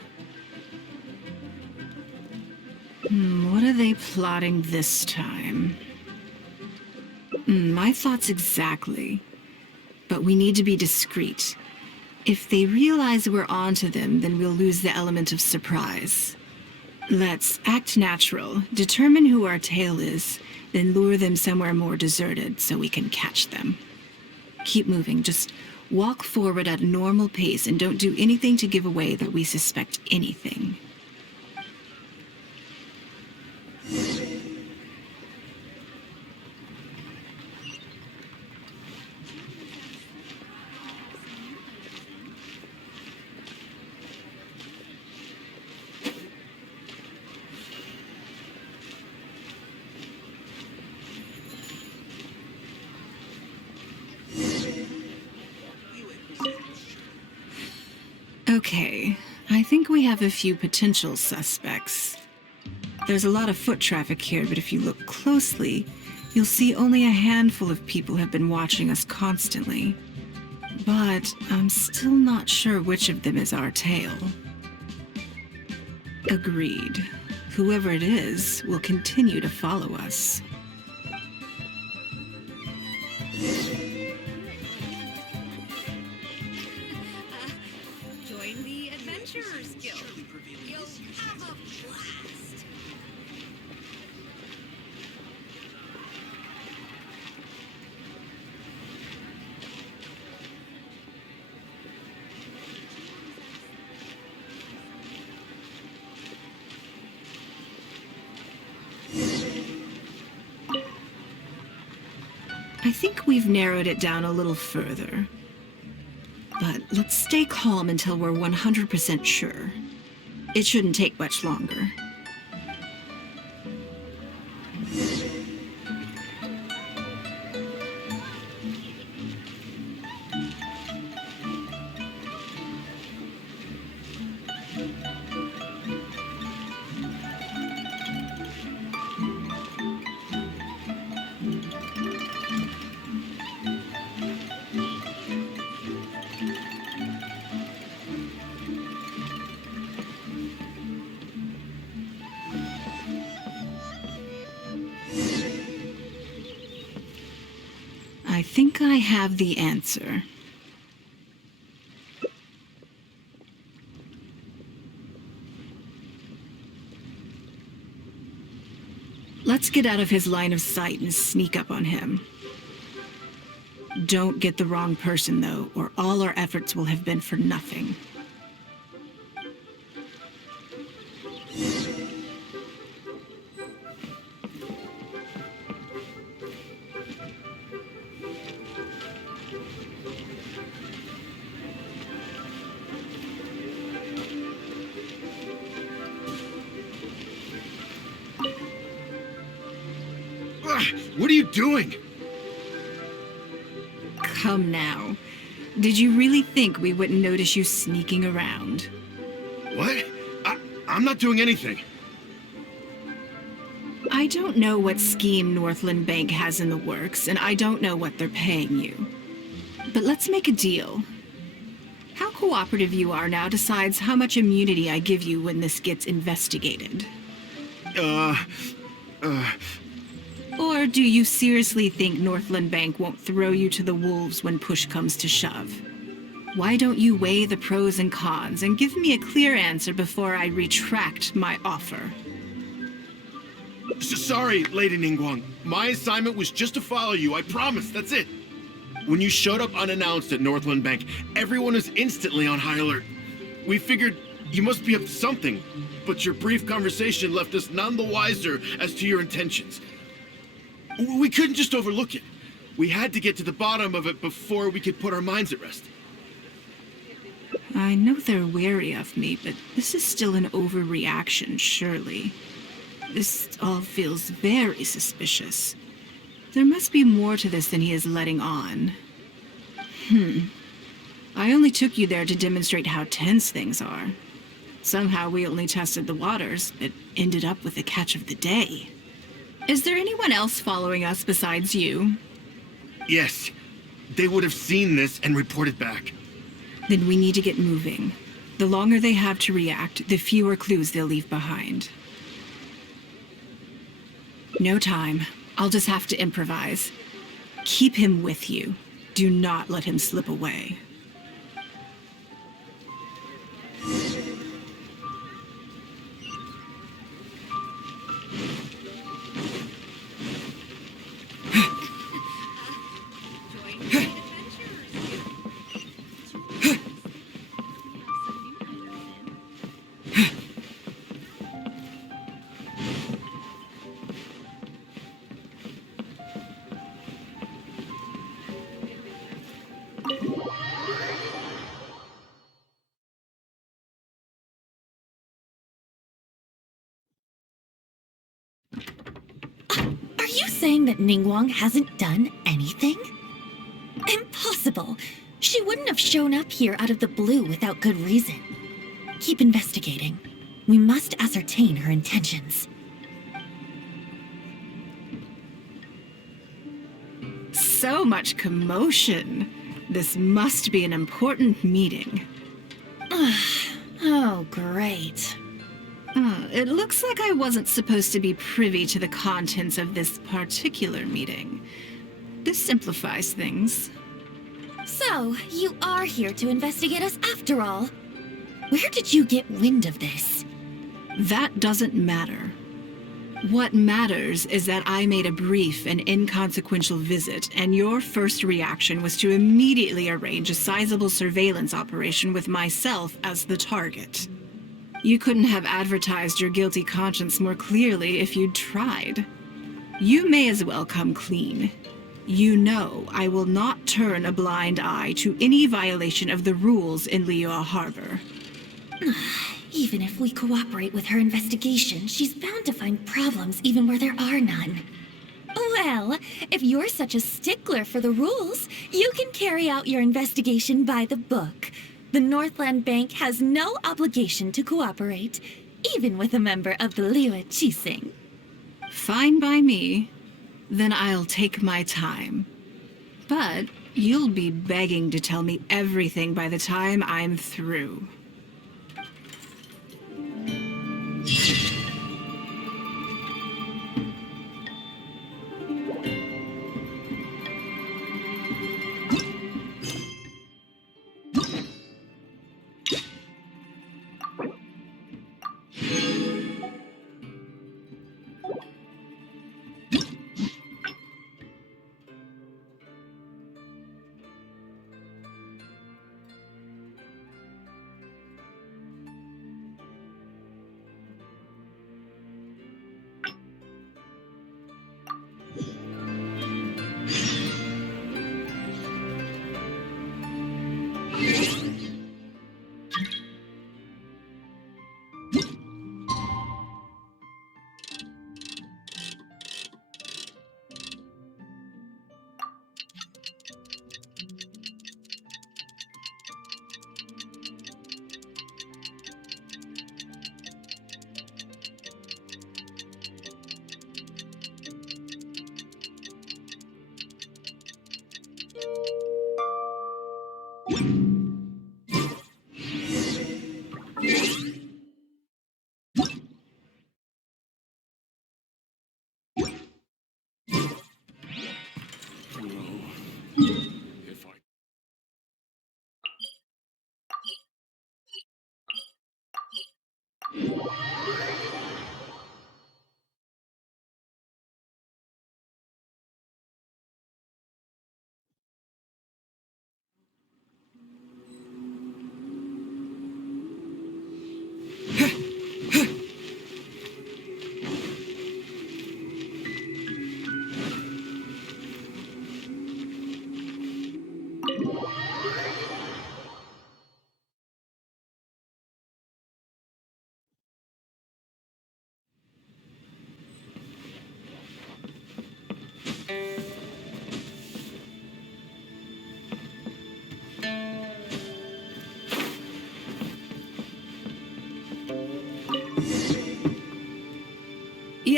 What are they plotting this time? My thoughts exactly. But we need to be discreet. If they realize we're onto them, then we'll lose the element of surprise. Let's act natural, determine who our tail is, then lure them somewhere more deserted so we can catch them. Keep moving, just walk forward at a normal pace and don't do anything to give away that we suspect anything. Okay, I think we have a few potential suspects. There's a lot of foot traffic here, but if you look closely, you'll see only a handful of people have been watching us constantly. But I'm still not sure which of them is our tail. Agreed. Whoever it is will continue to follow us. Join the Adventurers Guild. You'll have a blast. I think we've narrowed it down a little further. But let's stay calm until we're 100% sure. It shouldn't take much longer. I think I have the answer. Let's get out of his line of sight and sneak up on him. Don't get the wrong person, though, or all our efforts will have been for nothing. What are you doing? Come now. Did you really think we wouldn't notice you sneaking around? What? I'm not doing anything. I don't know what scheme Northland Bank has in the works, and I don't know what they're paying you. But let's make a deal. How cooperative you are now decides how much immunity I give you when this gets investigated. Or do you seriously think Northland Bank won't throw you to the wolves when push comes to shove? Why don't you weigh the pros and cons and give me a clear answer before I retract my offer? Sorry, Lady Ningguang. My assignment was just to follow you, I promise, that's it. When you showed up unannounced at Northland Bank, everyone was instantly on high alert. We figured you must be up to something, but your brief conversation left us none the wiser as to your intentions. We couldn't just overlook it. We had to get to the bottom of it before we could put our minds at rest. I know they're wary of me, but this is still an overreaction, surely. This all feels very suspicious. There must be more to this than he is letting on. I only took you there to demonstrate how tense things are. Somehow we only tested the waters, but ended up with the catch of the day. Is there anyone else following us besides you? Yes. They would have seen this and reported back. Then we need to get moving. The longer they have to react, the fewer clues they'll leave behind. No time. I'll just have to improvise. Keep him with you. Do not let him slip away. Are you saying that Ningguang hasn't done anything? Impossible. She wouldn't have shown up here out of the blue without good reason. Keep investigating. We must ascertain her intentions. So much commotion. This must be an important meeting. Oh, great. It looks like I wasn't supposed to be privy to the contents of this particular meeting. This simplifies things. So, you are here to investigate us after all. Where did you get wind of this? That doesn't matter. What matters is that I made a brief and inconsequential visit, and your first reaction was to immediately arrange a sizable surveillance operation with myself as the target. You couldn't have advertised your guilty conscience more clearly if you'd tried. You may as well come clean. You know I will not turn a blind eye to any violation of the rules in Liyue Harbor. Even if we cooperate with her investigation, she's bound to find problems even where there are none. Well, if you're such a stickler for the rules, you can carry out your investigation by the book. The Northland Bank has no obligation to cooperate, even with a member of the Liyue Qixing. Fine by me. Then I'll take my time. But you'll be begging to tell me everything by the time I'm through.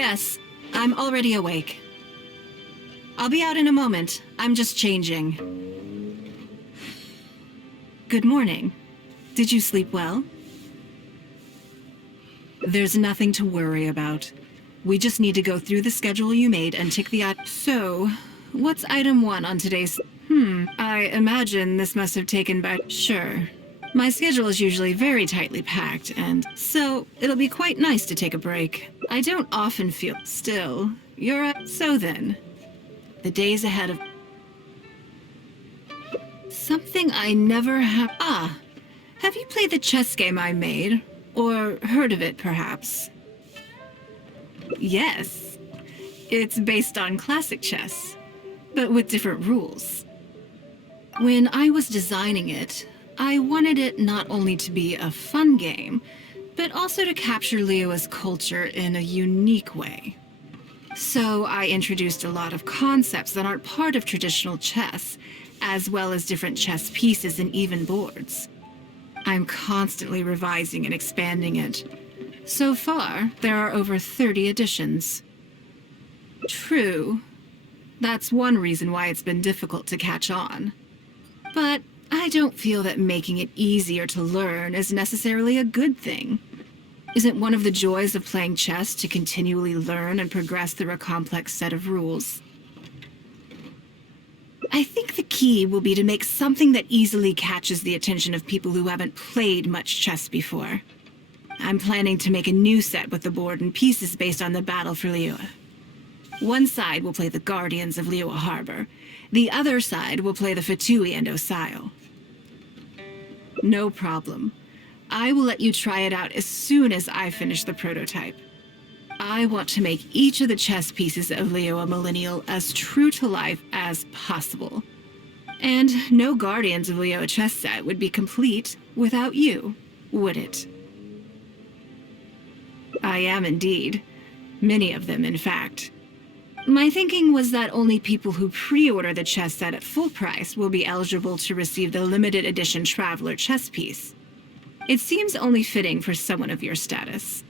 Yes, I'm already awake. I'll be out in a moment. I'm just changing. Good morning. Did you sleep well? There's nothing to worry about. We just need to go through the schedule you made and tick the So, what's item 1 on today's... I imagine this must have taken by... Sure. My schedule is usually very tightly packed, and so it'll be quite nice to take a break. I don't often feel... Still, you're a... So then, the days ahead of... Something I never have... Ah, have you played the chess game I made? Or heard of it, perhaps? Yes. It's based on classic chess, but with different rules. When I was designing it, I wanted it not only to be a fun game, but also to capture Liyue's culture in a unique way. So I introduced a lot of concepts that aren't part of traditional chess, as well as different chess pieces and even boards. I'm constantly revising and expanding it. So far, there are over 30 editions. True. That's one reason why it's been difficult to catch on. But I don't feel that making it easier to learn is necessarily a good thing. Isn't one of the joys of playing chess to continually learn and progress through a complex set of rules? I think the key will be to make something that easily catches the attention of people who haven't played much chess before. I'm planning to make a new set with the board and pieces based on the battle for Liyue. One side will play the Guardians of Liyue Harbor. The other side will play the Fatui and Osio. No problem. I will let you try it out as soon as I finish the prototype. I want to make each of the chess pieces of Liyue Millennial as true to life as possible. And no Guardians of Liyue chess set would be complete without you, would it? I am indeed. Many of them, in fact. My thinking was that only people who pre-order the chess set at full price will be eligible to receive the limited edition Traveler chess piece. It seems only fitting for someone of your status.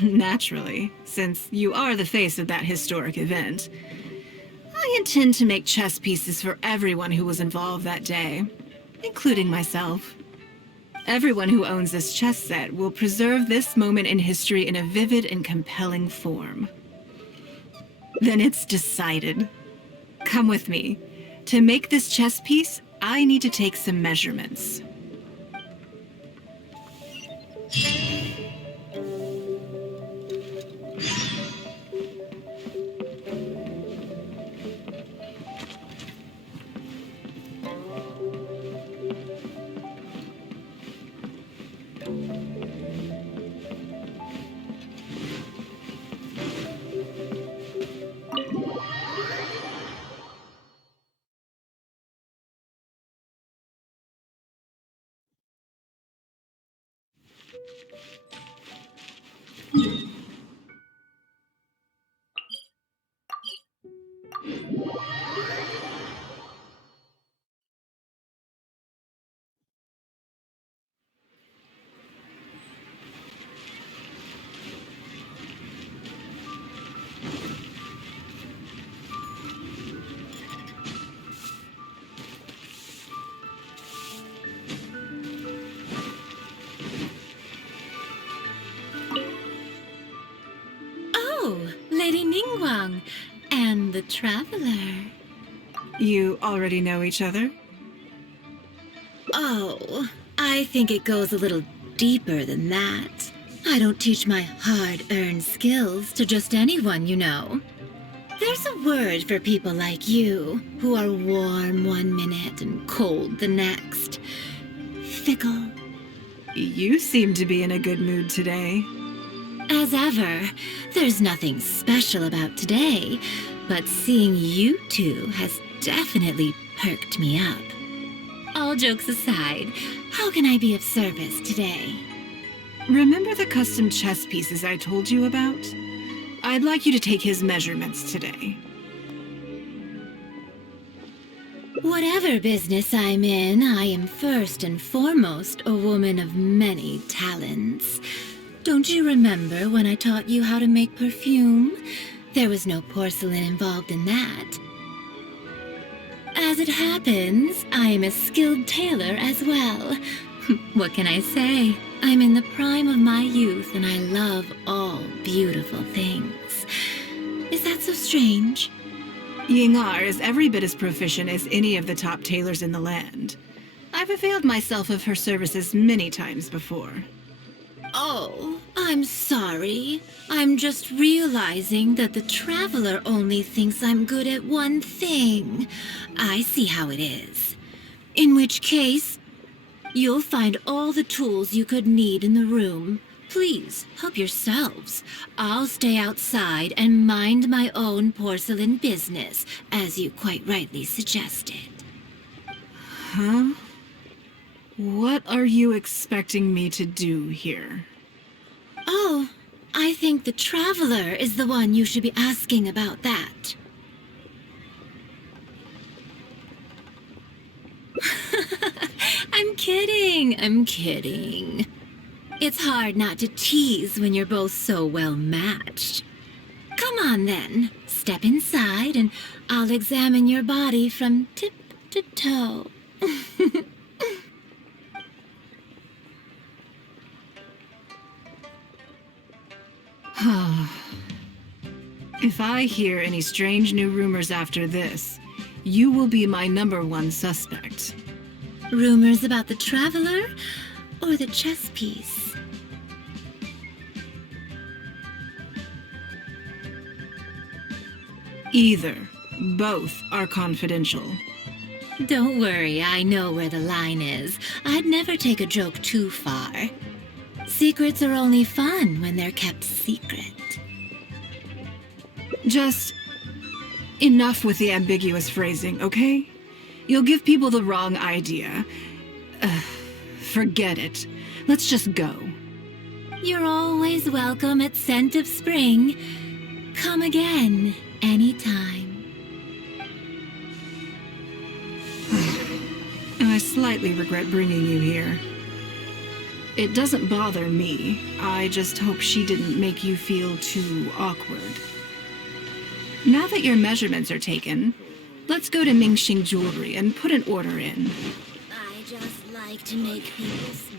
Naturally, since you are the face of that historic event. I intend to make chess pieces for everyone who was involved that day, including myself. Everyone who owns this chess set will preserve this moment in history in a vivid and compelling form. Then it's decided. Come with me. To make this chess piece, I need to take some measurements. Lady Ningguang and the Traveler. You already know each other? Oh, I think it goes a little deeper than that. I don't teach my hard-earned skills to just anyone, you know. There's a word for people like you, who are warm one minute and cold the next. Fickle. You seem to be in a good mood today. As ever, there's nothing special about today, but seeing you two has definitely perked me up. All jokes aside, how can I be of service today? Remember the custom chess pieces I told you about? I'd like you to take his measurements today. Whatever business I'm in, I am first and foremost a woman of many talents. Don't you remember when I taught you how to make perfume? There was no porcelain involved in that. As it happens, I am a skilled tailor as well. What can I say? I'm in the prime of my youth and I love all beautiful things. Is that so strange? Yingar is every bit as proficient as any of the top tailors in the land. I've availed myself of her services many times before. Oh, I'm sorry. I'm just realizing that the Traveler only thinks I'm good at one thing. I see how it is. In which case, you'll find all the tools you could need in the room. Please, help yourselves. I'll stay outside and mind my own porcelain business, as you quite rightly suggested. Huh? What are you expecting me to do here? Oh, I think the Traveler is the one you should be asking about that. I'm kidding. It's hard not to tease when you're both so well matched. Come on then, step inside and I'll examine your body from tip to toe. If I hear any strange new rumors after this, you will be my #1 suspect. Rumors about the Traveler or the chess piece? Either. Both are confidential. Don't worry, I know where the line is. I'd never take a joke too far. Secrets are only fun when they're kept secret. Just enough with the ambiguous phrasing, okay? You'll give people the wrong idea. Forget it. Let's just go. You're always welcome at Scent of Spring. Come again, anytime. I slightly regret bringing you here. It doesn't bother me. I just hope she didn't make you feel too awkward. Now that your measurements are taken, let's go to Mingxing Jewelry and put an order in. I just like to make people smile.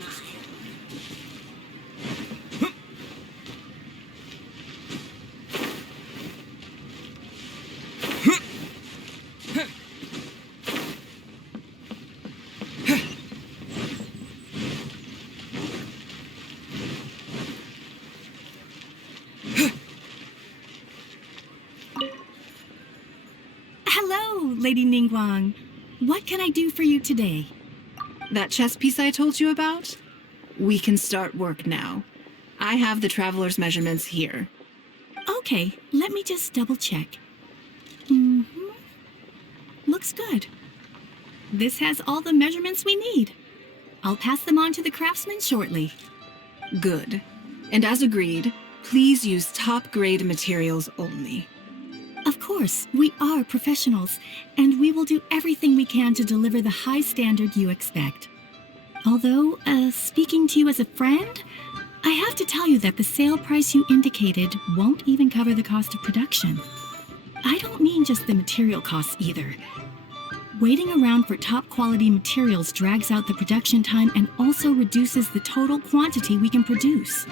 Hello, Lady Ningguang. What can I do for you today? That chess piece I told you about? We can start work now. I have the Traveler's measurements here. Okay, let me just double check. Looks good. This has all the measurements we need. I'll pass them on to the craftsman shortly. Good. And as agreed, please use top-grade materials only. Of course, we are professionals, and we will do everything we can to deliver the high standard you expect. Although, speaking to you as a friend, I have to tell you that the sale price you indicated won't even cover the cost of production. I don't mean just the material costs either. Waiting around for top quality materials drags out the production time and also reduces the total quantity we can produce.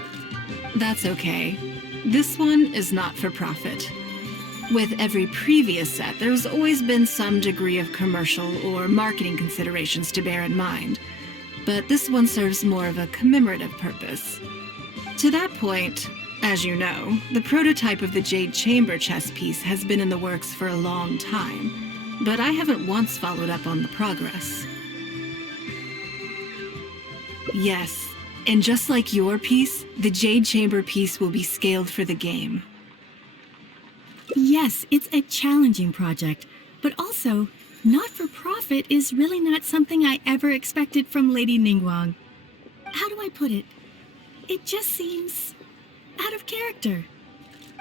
That's okay. This one is not for profit. With every previous set, there's always been some degree of commercial or marketing considerations to bear in mind, but this one serves more of a commemorative purpose. To that point, as you know, the prototype of the Jade Chamber chess piece has been in the works for a long time, but I haven't once followed up on the progress. Yes, and just like your piece, the Jade Chamber piece will be scaled for the game. Yes, it's a challenging project, but also, not for profit is really not something I ever expected from Lady Ningguang. How do I put it? It just seems out of character.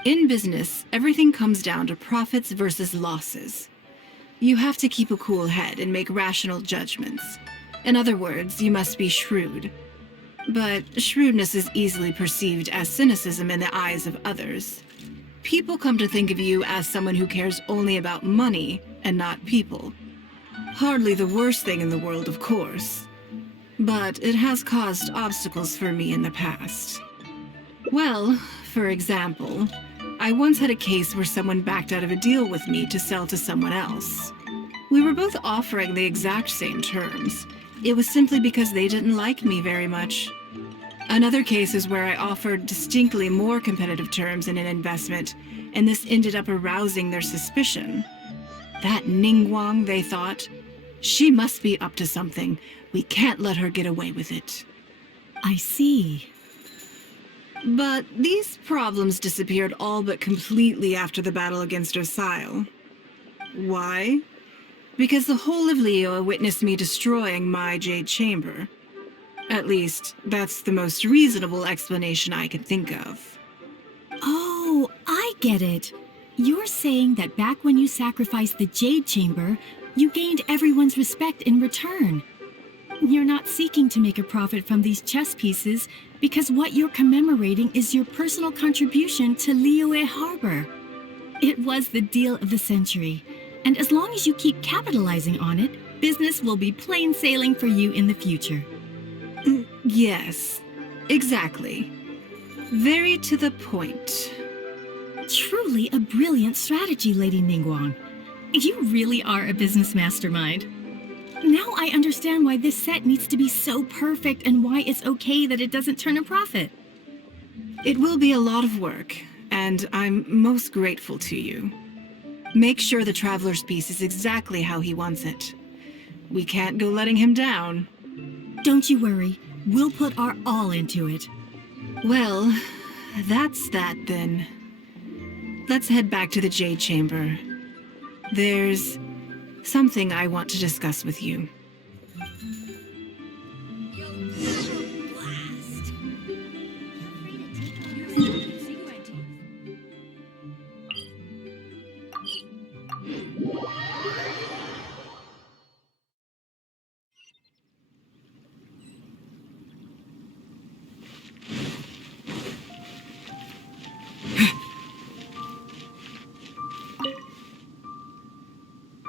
In business, everything comes down to profits versus losses. You have to keep a cool head and make rational judgments. In other words, you must be shrewd. But shrewdness is easily perceived as cynicism in the eyes of others. People come to think of you as someone who cares only about money and not people. Hardly the worst thing in the world, of course. But it has caused obstacles for me in the past. Well, for example, I once had a case where someone backed out of a deal with me to sell to someone else. We were both offering the exact same terms. It was simply because they didn't like me very much. Another case is where I offered distinctly more competitive terms in an investment, and this ended up arousing their suspicion. That Ningguang, they thought, she must be up to something. We can't let her get away with it. I see. But these problems disappeared all but completely after the battle against Osile. Why? Because the whole of Liyue witnessed me destroying my Jade Chamber. At least, that's the most reasonable explanation I can think of. Oh, I get it. You're saying that back when you sacrificed the Jade Chamber, you gained everyone's respect in return. You're not seeking to make a profit from these chess pieces because what you're commemorating is your personal contribution to Liyue Harbor. It was the deal of the century, and as long as you keep capitalizing on it, business will be plain sailing for you in the future. Yes, exactly. Very to the point. Truly a brilliant strategy, Lady Ningguang. You really are a business mastermind. Now I understand why this set needs to be so perfect and why it's okay that it doesn't turn a profit. It will be a lot of work, and I'm most grateful to you. Make sure the Traveler's piece is exactly how he wants it. We can't go letting him down. Don't you worry. We'll put our all into it. Well, that's that then. Let's head back to the Jade Chamber. There's something I want to discuss with you.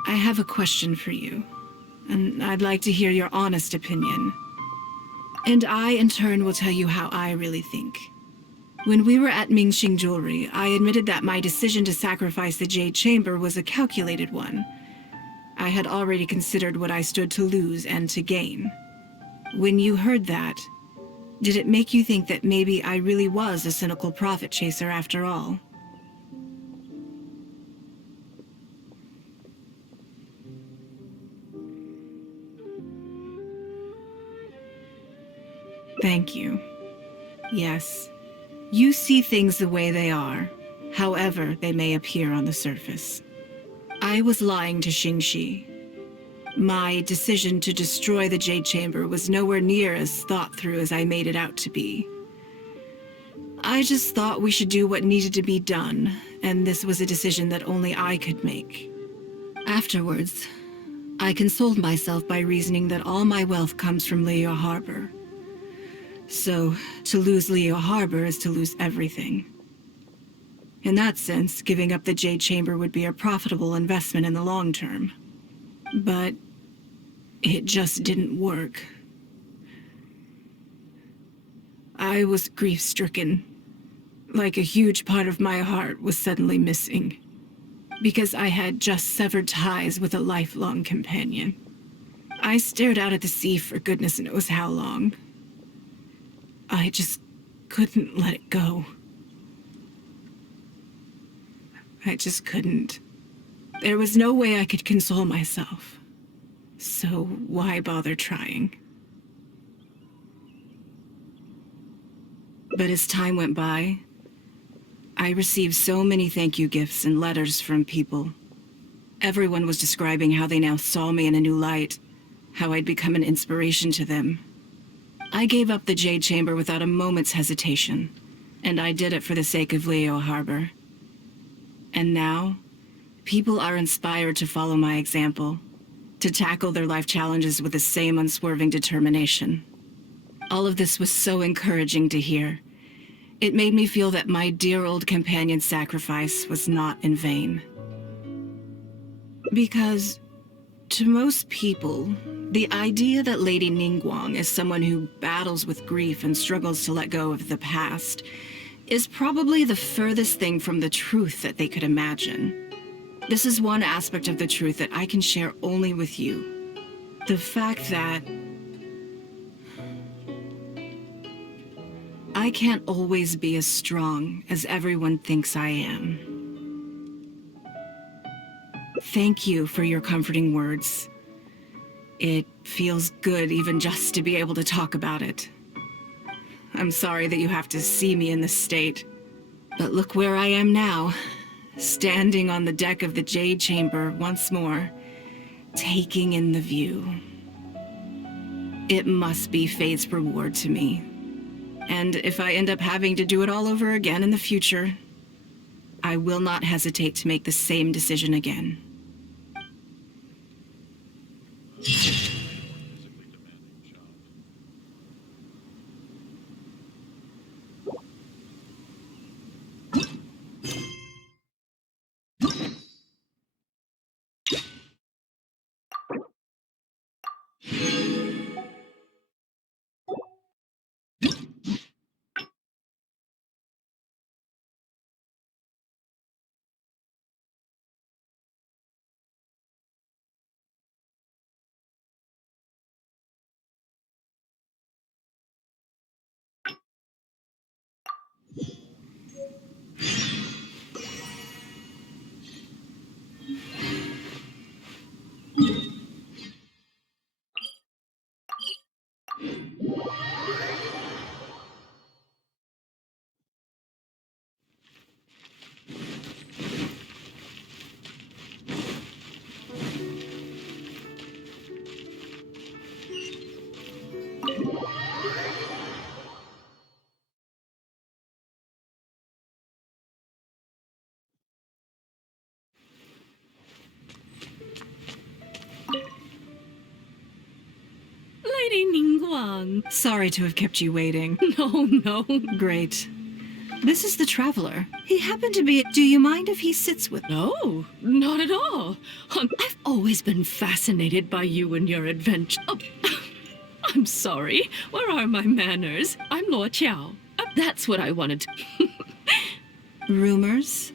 I have a question for you, and I'd like to hear your honest opinion. And I, in turn, will tell you how I really think. When we were at Mingxing Jewelry, I admitted that my decision to sacrifice the Jade Chamber was a calculated one. I had already considered what I stood to lose and to gain. When you heard that, did it make you think that maybe I really was a cynical profit chaser after all? Thank you. Yes, you see things the way they are, however they may appear on the surface. I was lying to Xingxi. My decision to destroy the Jade Chamber was nowhere near as thought through as I made it out to be. I just thought we should do what needed to be done, and this was a decision that only I could make. Afterwards, I consoled myself by reasoning that all my wealth comes from Liyue Harbor. So, to lose Liyue Harbor is to lose everything. In that sense, giving up the Jade Chamber would be a profitable investment in the long term. But it just didn't work. I was grief-stricken, like a huge part of my heart was suddenly missing, because I had just severed ties with a lifelong companion. I stared out at the sea for goodness knows how long. I just couldn't let it go. I just couldn't. There was no way I could console myself. So why bother trying? But as time went by, I received so many thank you gifts and letters from people. Everyone was describing how they now saw me in a new light, how I'd become an inspiration to them. I gave up the Jade Chamber without a moment's hesitation, and I did it for the sake of Liyue Harbor. And now, people are inspired to follow my example, to tackle their life challenges with the same unswerving determination. All of this was so encouraging to hear. It made me feel that my dear old companion's sacrifice was not in vain. Because, to most people, the idea that Lady Ningguang is someone who battles with grief and struggles to let go of the past is probably the furthest thing from the truth that they could imagine. This is one aspect of the truth that I can share only with you. The fact that I can't always be as strong as everyone thinks I am. Thank you for your comforting words. It feels good even just to be able to talk about it. I'm sorry that you have to see me in this state. But look where I am now, standing on the deck of the Jade Chamber once more, taking in the view. It must be fate's reward to me. And if I end up having to do it all over again in the future, I will not hesitate to make the same decision again. Lady Ningguang. Sorry to have kept you waiting. No. Great. This is the Traveler. He happened to be... Do you mind if he sits with... No, not at all. I've always been fascinated by you and your adventure. Oh, I'm sorry. Where are my manners? I'm Luo Qiao. That's what I wanted to... Rumors?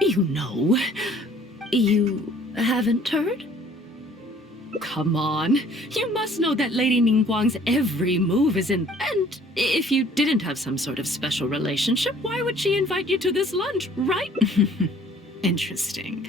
You know. You haven't heard? Come on. You must know that Lady Ningguang's every move is in... And if you didn't have some sort of special relationship, why would she invite you to this lunch, right? Interesting.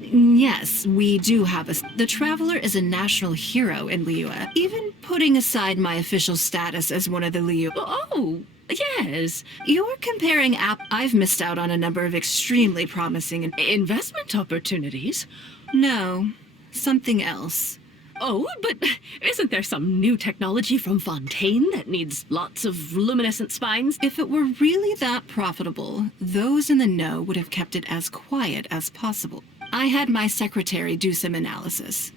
Yes, we do have a... The Traveler is a national hero in Liyue, even putting aside my official status as one of the Liyue... Oh, yes. You're comparing I've missed out on a number of extremely promising... Investment opportunities? No, something else. Oh, but isn't there some new technology from Fontaine that needs lots of luminescent spines? If it were really that profitable, those in the know would have kept it as quiet as possible. I had my secretary do some analysis.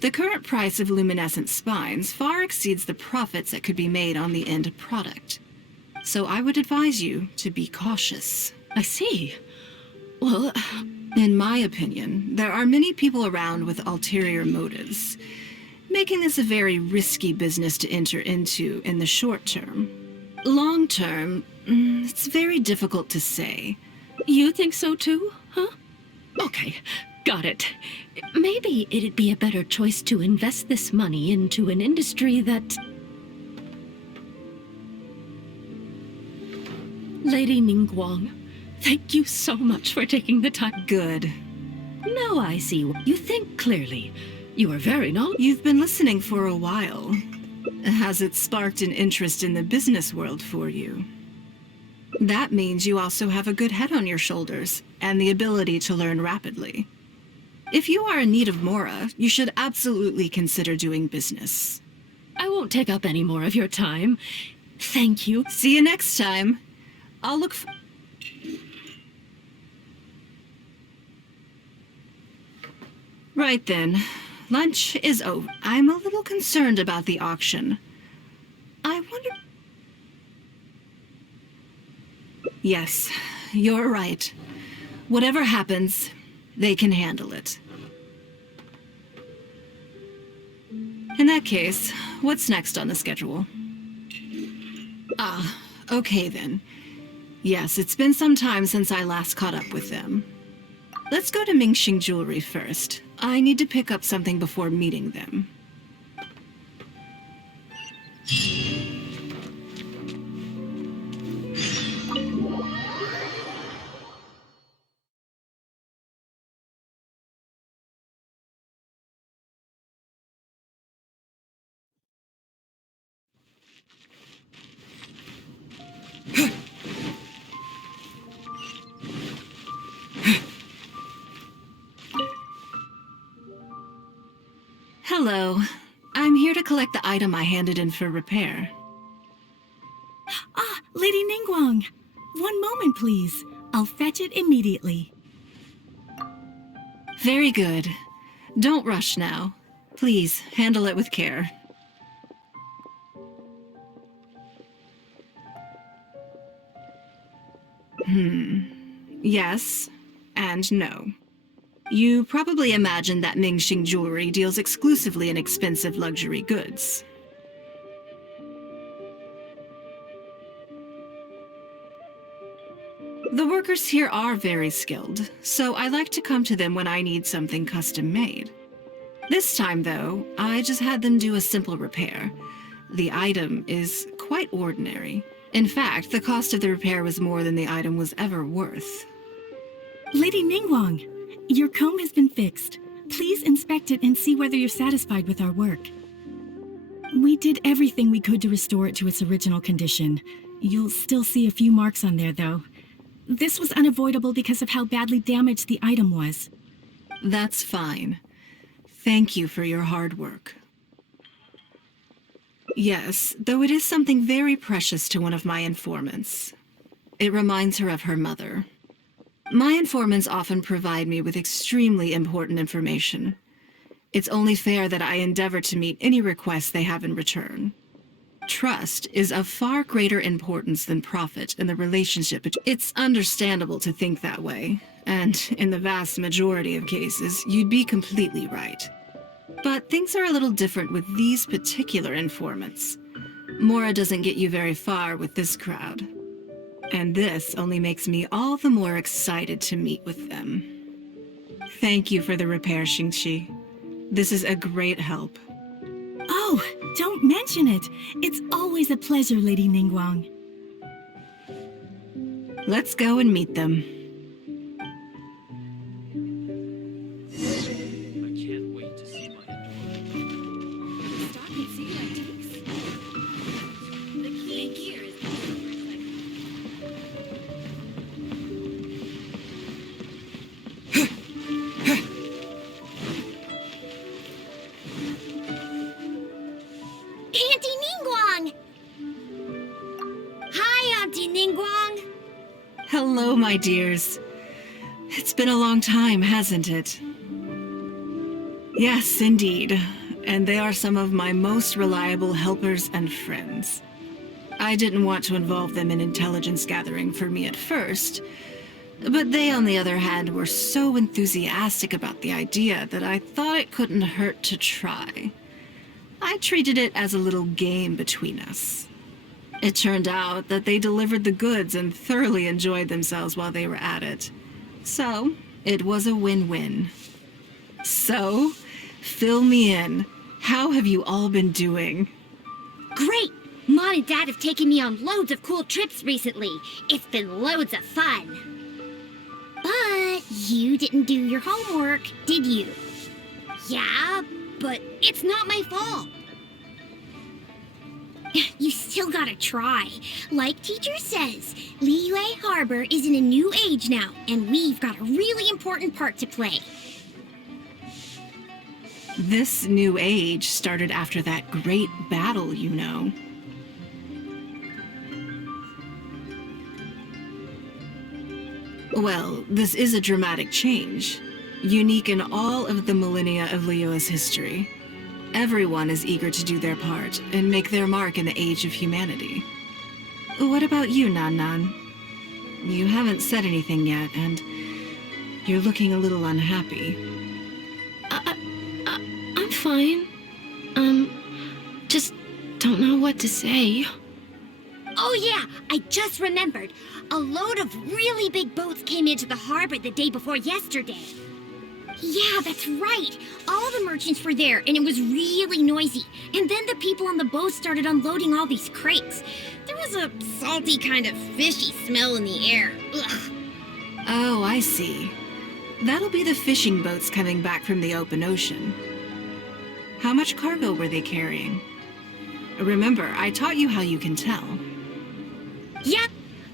The current price of luminescent spines far exceeds the profits that could be made on the end product. So I would advise you to be cautious. I see. Well... In my opinion, there are many people around with ulterior motives, making this a very risky business to enter into in the short term. Long term, it's very difficult to say. You think so too, huh? Okay, got it. Maybe it'd be a better choice to invest this money into an industry that... Lady Ningguang, thank you so much for taking the time. Good. Now I see. You think clearly. You are very knowledgeable. You've been listening for a while. Has it sparked an interest in the business world for you? That means you also have a good head on your shoulders and the ability to learn rapidly. If you are in need of Mora, you should absolutely consider doing business. I won't take up any more of your time. Thank you. See you next time. I'll look for... Right then. Lunch is over. I'm a little concerned about the auction. I wonder... Yes, you're right. Whatever happens, they can handle it. In that case, what's next on the schedule? Ah, okay then. Yes, it's been some time since I last caught up with them. Let's go to Mingxing Jewelry first. I need to pick up something before meeting them. Hello. I'm here to collect the item I handed in for repair. Ah, Lady Ningguang. One moment, please. I'll fetch it immediately. Very good. Don't rush now. Please, handle it with care. Yes, and no. You probably imagine that Mingxing Jewelry deals exclusively in expensive luxury goods. The workers here are very skilled, so I like to come to them when I need something custom made. This time, though, I just had them do a simple repair. The item is quite ordinary. In fact, the cost of the repair was more than the item was ever worth. Lady Ningguang, your comb has been fixed. Please inspect it and see whether you're satisfied with our work. We did everything we could to restore it to its original condition. You'll still see a few marks on there, though. This was unavoidable because of how badly damaged the item was. That's fine. Thank you for your hard work. Yes, though it is something very precious to one of my informants. It reminds her of her mother. My informants often provide me with extremely important information. It's only fair that I endeavor to meet any requests they have in return. Trust is of far greater importance than profit in the relationship. It's understandable to think that way, and in the vast majority of cases, you'd be completely right. But things are a little different with these particular informants. Mora doesn't get you very far with this crowd. And this only makes me all the more excited to meet with them. Thank you for the repair, Xingqi. This is a great help. Oh, don't mention it. It's always a pleasure, Lady Ningguang. Let's go and meet them. I can't wait to see my adorable. Stop and see antiques. The key here is Auntie Ningguang! Hi, Auntie Ningguang! Hello, my dears. It's been a long time, hasn't it? Yes, indeed. And they are some of my most reliable helpers and friends. I didn't want to involve them in intelligence gathering for me at first, but they, on the other hand, were so enthusiastic about the idea that I thought it couldn't hurt to try. I treated it as a little game between us. It turned out that they delivered the goods and thoroughly enjoyed themselves while they were at it. So, it was a win-win. So, fill me in. How have you all been doing? Great! Mom and Dad have taken me on loads of cool trips recently. It's been loads of fun. But you didn't do your homework, did you? Yeah, but it's not my fault. You still gotta try. Like teacher says, Liyue Harbor is in a new age now, and we've got a really important part to play. This new age started after that great battle, you know. Well, this is a dramatic change, unique in all of the millennia of Liyue's history. Everyone is eager to do their part and make their mark in the age of humanity. What about you, Nan Nan? You haven't said anything yet, and you're looking a little unhappy. I'm fine. Just don't know what to say. Oh yeah, I just remembered. A load of really big boats came into the harbor the day before yesterday. Yeah, that's right. All the merchants were there, and it was really noisy. And then the people on the boat started unloading all these crates. There was a salty kind of fishy smell in the air. Ugh. Oh, I see. That'll be the fishing boats coming back from the open ocean. How much cargo were they carrying? Remember, I taught you how you can tell. Yep,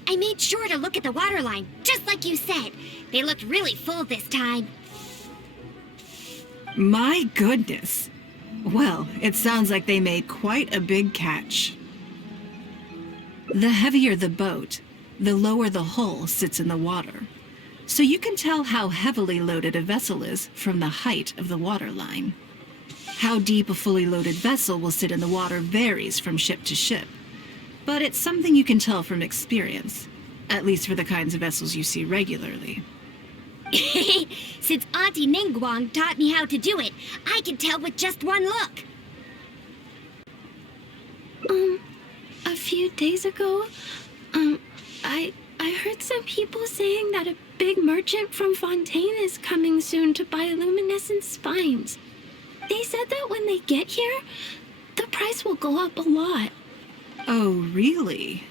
I made sure to look at the waterline, just like you said. They looked really full this time. My goodness. Well, it sounds like they made quite a big catch. The heavier the boat, the lower the hull sits in the water. So you can tell how heavily loaded a vessel is from the height of the waterline. How deep a fully loaded vessel will sit in the water varies from ship to ship. But it's something you can tell from experience, at least for the kinds of vessels you see regularly. Since Auntie Ningguang taught me how to do it, I can tell with just one look. A few days ago, I heard some people saying that a big merchant from Fontaine is coming soon to buy luminescent spines. They said that when they get here, the price will go up a lot. Oh, really?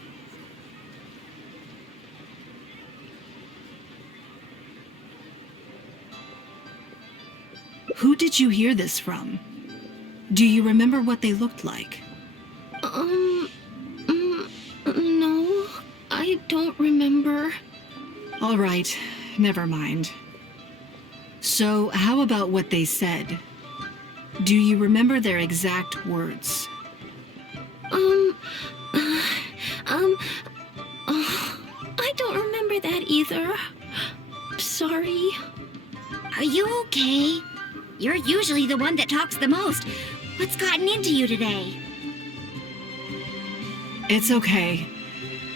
Who did you hear this from? Do you remember what they looked like? No, I don't remember. All right, never mind. So, how about what they said? Do you remember their exact words? I don't remember that either. Sorry. Are you okay? You're usually the one that talks the most. What's gotten into you today? It's okay.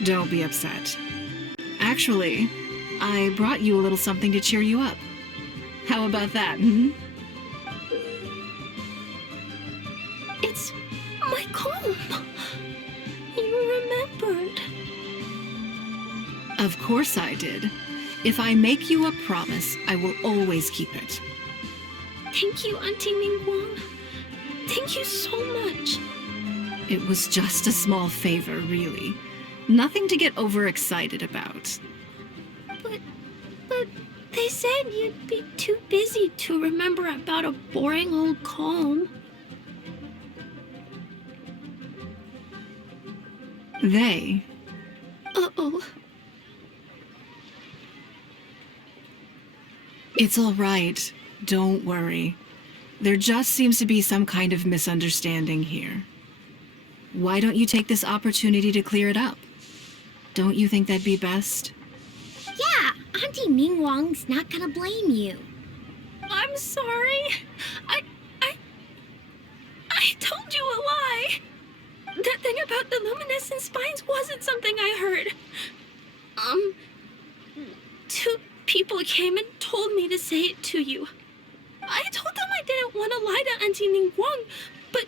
Don't be upset. Actually, I brought you a little something to cheer you up. How about that, hmm? It's my comb. You remembered. Of course I did. If I make you a promise, I will always keep it. Thank you, Auntie Ningguang. Thank you so much. It was just a small favor, really. Nothing to get overexcited about. But they said you'd be too busy to remember about a boring old comb. They? Uh-oh. It's all right. Don't worry. There just seems to be some kind of misunderstanding here. Why don't you take this opportunity to clear it up? Don't you think that'd be best? Yeah, Auntie Ningguang's not gonna blame you. I'm sorry. I told you a lie. That thing about the luminescent spines wasn't something I heard. Two people came and told me to say it to you. I told them I didn't want to lie to Auntie Ningguang, but,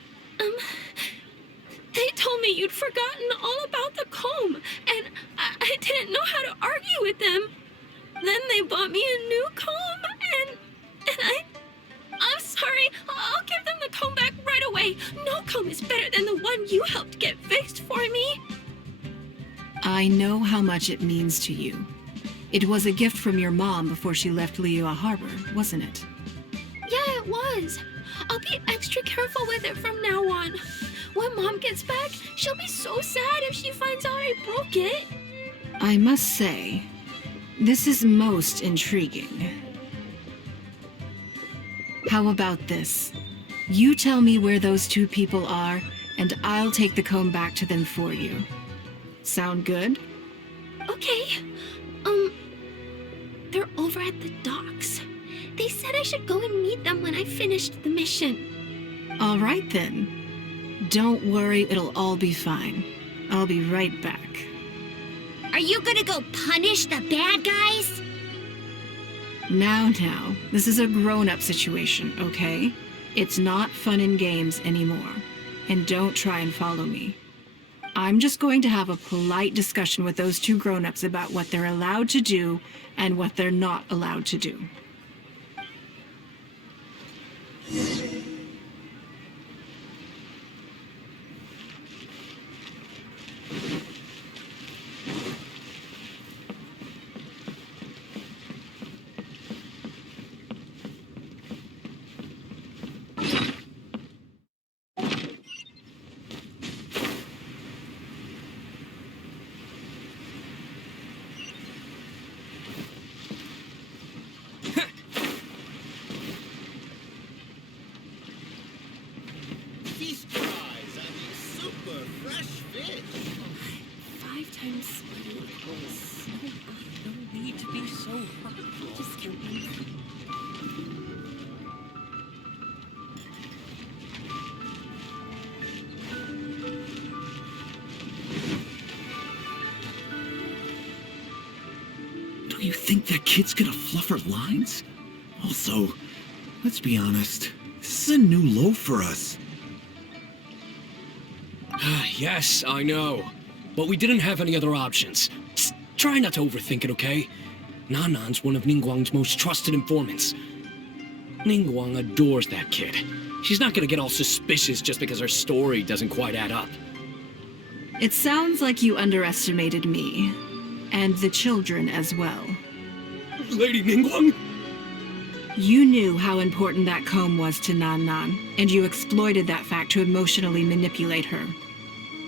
they told me you'd forgotten all about the comb, and I didn't know how to argue with them. Then they bought me a new comb, and I'm sorry. I'll give them the comb back right away. No comb is better than the one you helped get fixed for me. I know how much it means to you. It was a gift from your mom before she left Liyue Harbor, wasn't it? Yeah, it was. I'll be extra careful with it from now on. When Mom gets back, she'll be so sad if she finds out I broke it. I must say, this is most intriguing. How about this? You tell me where those two people are, and I'll take the comb back to them for you. Sound good? Okay. They're over at the docks. They said I should go and meet them when I finished the mission. All right then. Don't worry, it'll all be fine. I'll be right back. Are you gonna go punish the bad guys? Now, this is a grown-up situation, okay? It's not fun and games anymore. And don't try and follow me. I'm just going to have a polite discussion with those two grown-ups about what they're allowed to do and what they're not allowed to do. Feast your eyes on these super fresh fish. 5 times speed equals 7. No need to be so hurtful. Just kidding. Do you think that kid's gonna fluff her lines? Also, let's be honest, this is a new low for us. Yes, I know. But we didn't have any other options. Just try not to overthink it, okay? Nanan's one of Ningguang's most trusted informants. Ningguang adores that kid. She's not gonna get all suspicious just because her story doesn't quite add up. It sounds like you underestimated me. And the children as well. Lady Ningguang? You knew how important that comb was to Nan, and you exploited that fact to emotionally manipulate her.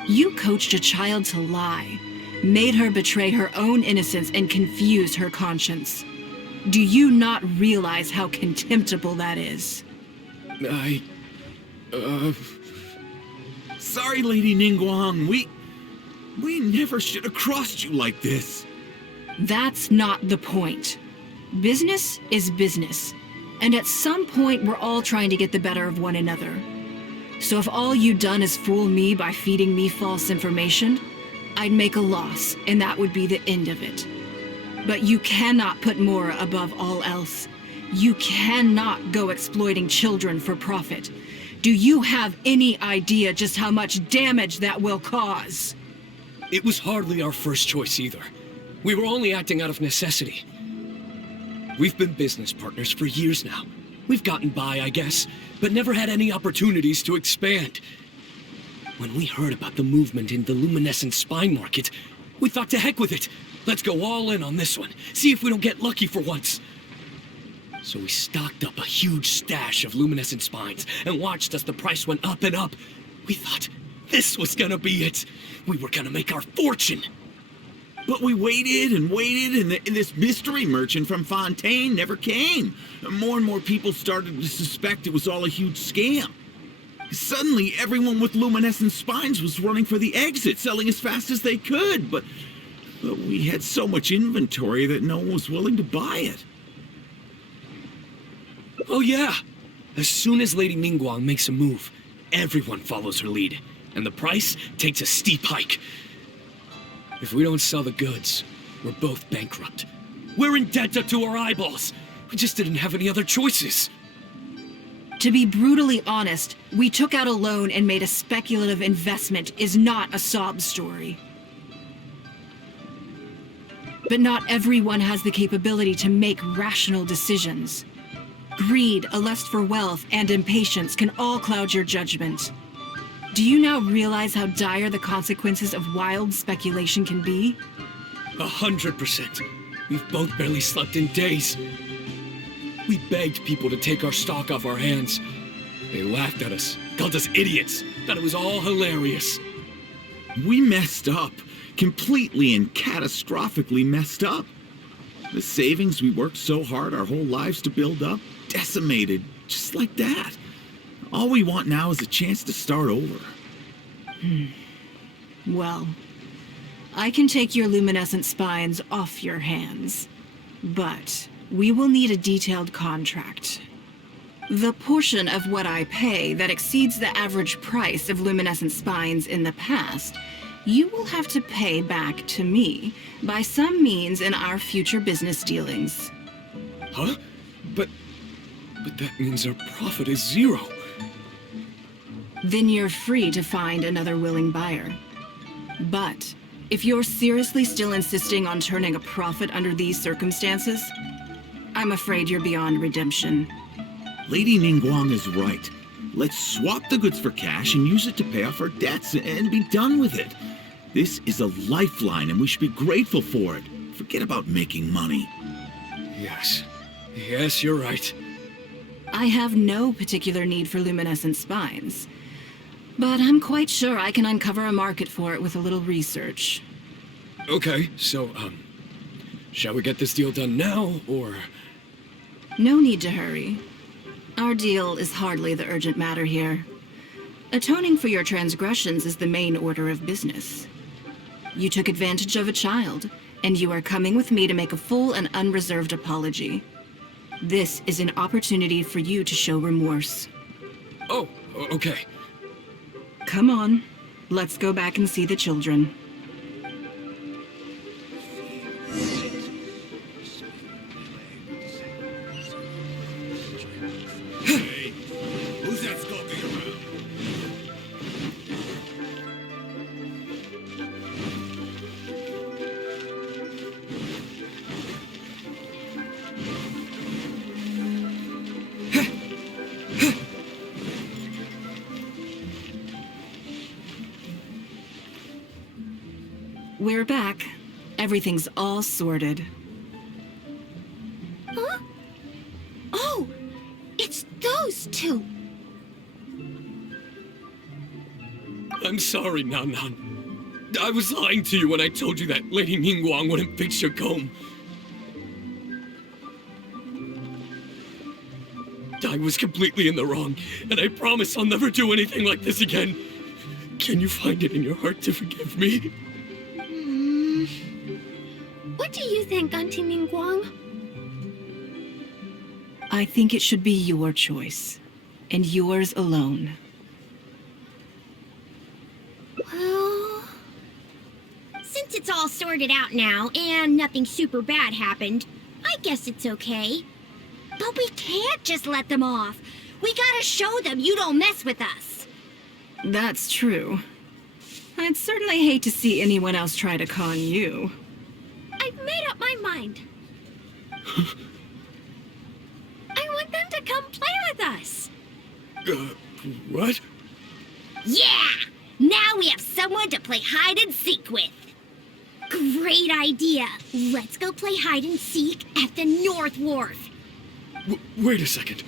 You coached a child to lie, made her betray her own innocence and confuse her conscience. Do you not realize how contemptible that is? Sorry, Lady Ningguang, we never should have crossed you like this. That's not the point. Business is business. And at some point, we're all trying to get the better of one another. So if all you've done is fool me by feeding me false information, I'd make a loss, and that would be the end of it. But you cannot put Mora above all else. You cannot go exploiting children for profit. Do you have any idea just how much damage that will cause? It was hardly our first choice either. We were only acting out of necessity. We've been business partners for years now. We've gotten by, I guess, but never had any opportunities to expand. When we heard about the movement in the luminescent spine market, we thought to heck with it. Let's go all in on this one. See if we don't get lucky for once. So we stocked up a huge stash of luminescent spines and watched as the price went up and up. We thought this was gonna be it. We were gonna make our fortune. But we waited and waited, and this mystery merchant from Fontaine never came. More and more people started to suspect it was all a huge scam. Suddenly, everyone with luminescent spines was running for the exit, selling as fast as they could, but we had so much inventory that no one was willing to buy it. Oh yeah! As soon as Lady Ningguang makes a move, everyone follows her lead, and the price takes a steep hike. If we don't sell the goods, we're both bankrupt. We're in debt up to our eyeballs. We just didn't have any other choices. To be brutally honest, we took out a loan and made a speculative investment is not a sob story. But not everyone has the capability to make rational decisions. Greed, a lust for wealth, and impatience can all cloud your judgment. Do you now realize how dire the consequences of wild speculation can be? 100%. We've both barely slept in days. We begged people to take our stock off our hands. They laughed at us, called us idiots, thought it was all hilarious. We messed up. Completely and catastrophically messed up. The savings we worked so hard our whole lives to build up, decimated, just like that. All we want now is a chance to start over. Well, I can take your luminescent spines off your hands, but we will need a detailed contract. The portion of what I pay that exceeds the average price of luminescent spines in the past, you will have to pay back to me by some means in our future business dealings. Huh? But that means our profit is 0. Then you're free to find another willing buyer. But if you're seriously still insisting on turning a profit under these circumstances, I'm afraid you're beyond redemption. Lady Ningguang is right. Let's swap the goods for cash and use it to pay off our debts and be done with it. This is a lifeline and we should be grateful for it. Forget about making money. Yes. Yes, you're right. I have no particular need for luminescent spines, but I'm quite sure I can uncover a market for it with a little research. Okay, so, shall we get this deal done now, or...? No need to hurry. Our deal is hardly the urgent matter here. Atoning for your transgressions is the main order of business. You took advantage of a child, and you are coming with me to make a full and unreserved apology. This is an opportunity for you to show remorse. Oh, okay. Come on, let's go back and see the children. Hey, who's that skulking around? We're back. Everything's all sorted. Huh? Oh, it's those two. I'm sorry, Nan Nan. I was lying to you when I told you that Lady Ningguang wouldn't fix your comb. I was completely in the wrong, and I promise I'll never do anything like this again. Can you find it in your heart to forgive me? What do you think, Auntie Ningguang? I think it should be your choice, and yours alone. Well, since it's all sorted out now and nothing super bad happened, I guess it's okay. But we can't just let them off. We gotta show them you don't mess with us. That's true. I'd certainly hate to see anyone else try to con you. I've made up my mind. I want them to come play with us. What? Yeah! Now we have someone to play hide and seek with. Great idea. Let's go play hide and seek at the North Wharf. Wait a second.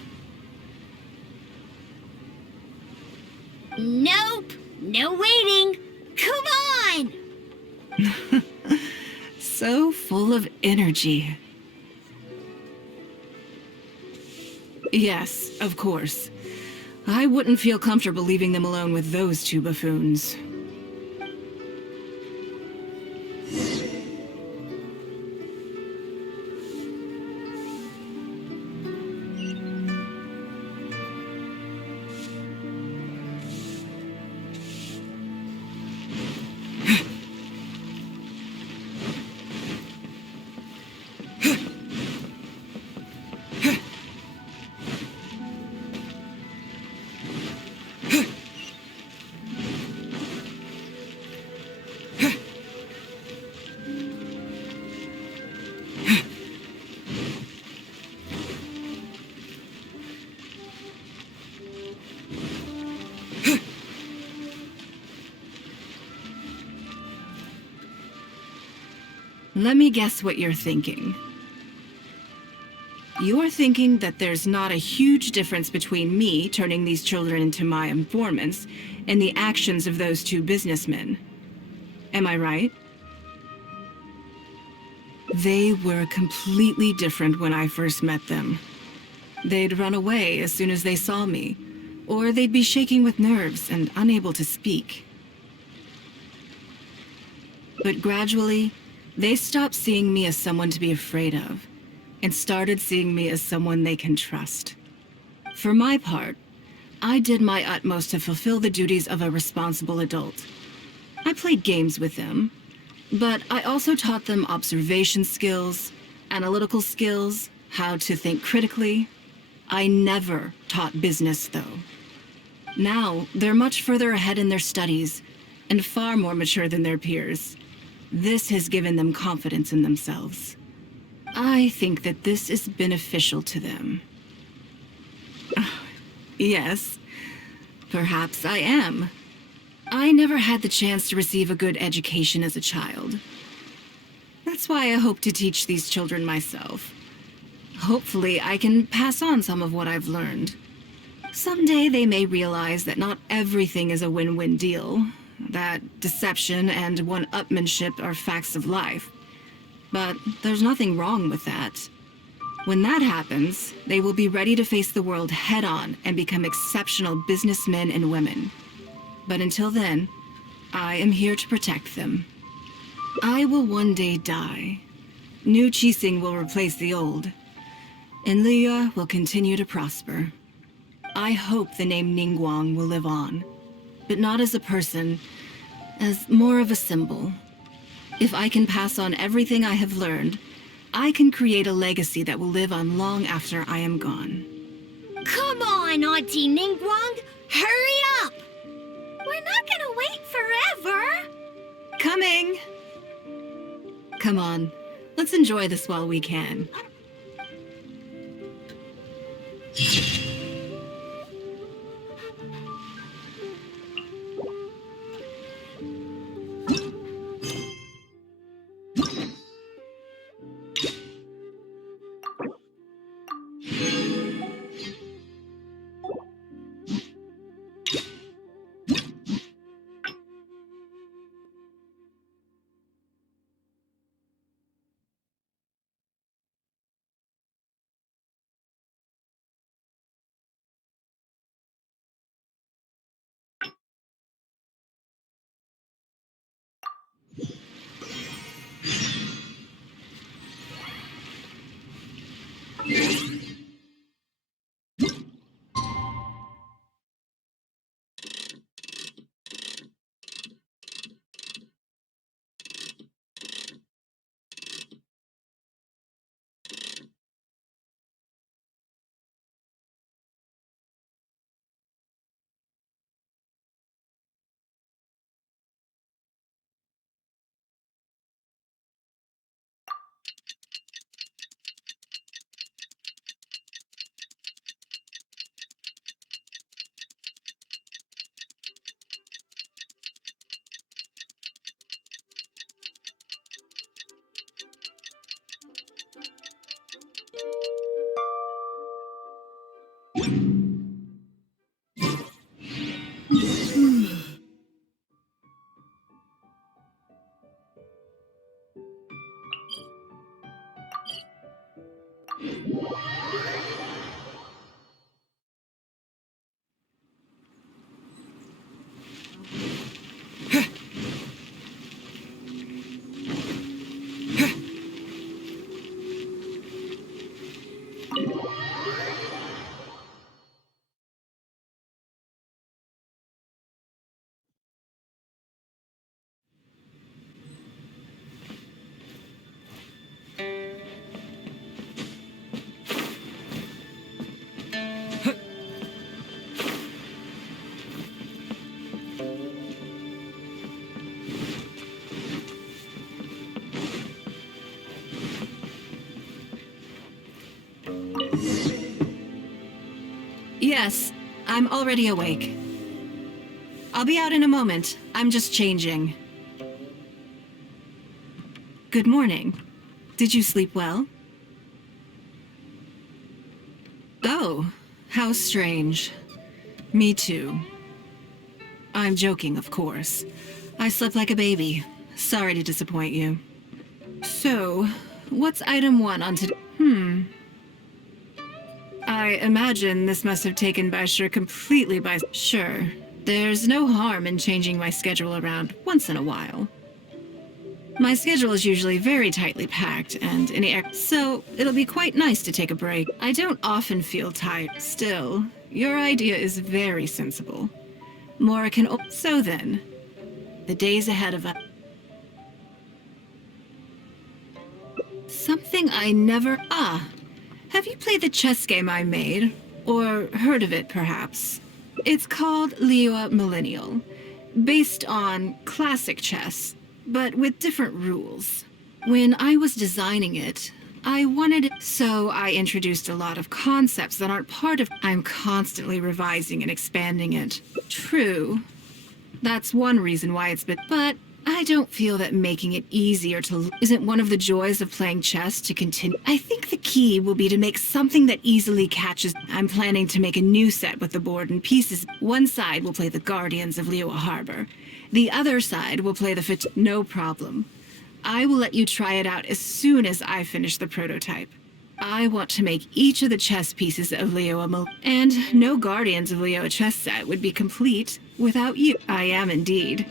Nope. No waiting. Come on! So full of energy. Yes, of course. I wouldn't feel comfortable leaving them alone with those two buffoons. Let me guess what you're thinking. You're thinking that there's not a huge difference between me turning these children into my informants and the actions of those two businessmen. Am I right? They were completely different when I first met them. They'd run away as soon as they saw me, or they'd be shaking with nerves and unable to speak. But gradually, they stopped seeing me as someone to be afraid of, and started seeing me as someone they can trust. For my part, I did my utmost to fulfill the duties of a responsible adult. I played games with them, but I also taught them observation skills, analytical skills, how to think critically. I never taught business, though. Now, they're much further ahead in their studies and far more mature than their peers. This has given them confidence in themselves. I think that this is beneficial to them. Yes, perhaps I am. I never had the chance to receive a good education as a child. That's why I hope to teach these children myself. Hopefully, I can pass on some of what I've learned. Someday they may realize that not everything is a win-win deal, that deception and one-upmanship are facts of life. But there's nothing wrong with that. When that happens, they will be ready to face the world head-on and become exceptional businessmen and women. But until then, I am here to protect them. I will one day die. New Qixing will replace the old, and Liyue will continue to prosper. I hope the name Ningguang will live on, but not as a person, as more of a symbol. If I can pass on everything I have learned, I can create a legacy that will live on long after I am gone. Come on, Auntie Ningguang! Hurry up! We're not gonna wait forever! Coming! Come on, let's enjoy this while we can. Yes, I'm already awake. I'll be out in a moment. I'm just changing. Good morning. Did you sleep well? Oh, how strange. Me too. I'm joking, of course. I slept like a baby. Sorry to disappoint you. So, what's item 1 on today? I imagine this must have taken Baisher completely by... Sure, there's no harm in changing my schedule around once in a while. My schedule is usually very tightly packed, and so it'll be quite nice to take a break. I don't often feel tired. Still, your idea is very sensible. Mora can... So then, the days ahead of us... Something I never... have you played the chess game I made? Or heard of it, perhaps? It's called Liyue Millennial, based on classic chess, but with different rules. When I was designing it, I wanted... So I introduced a lot of concepts that aren't part of... I'm constantly revising and expanding it. True. That's one reason why it's been... But I don't feel that making it easier to... Isn't one of the joys of playing chess to continue... I think the key will be to make something that easily catches... I'm planning to make a new set with the board and pieces. One side will play the Guardians of Liyue Harbor. The other side will play the No problem. I will let you try it out as soon as I finish the prototype. I want to make each of the chess pieces of Liyue and no Guardians of Liyue chess set would be complete without you. I am indeed.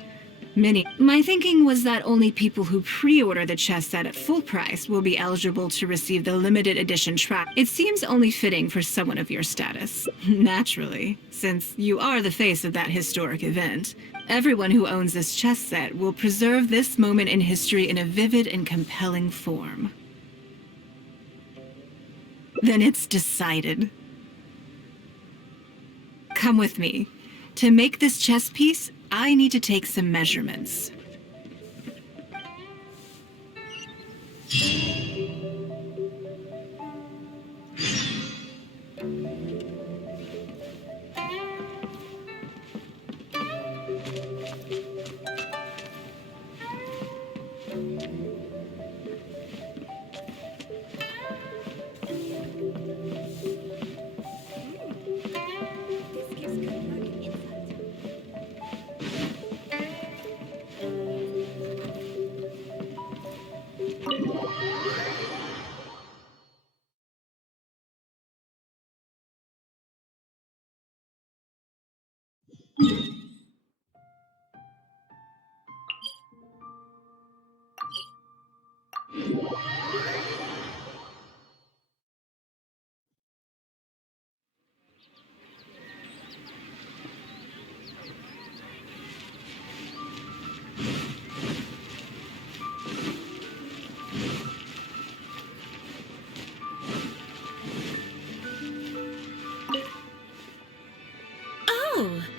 My thinking was that only people who pre-order the chess set at full price will be eligible to receive the limited edition track. It seems only fitting for someone of your status. Naturally, since you are the face of that historic event. Everyone who owns this chess set will preserve this moment in history in a vivid and compelling form. Then it's decided. Come with me. To make this chess piece, I need to take some measurements.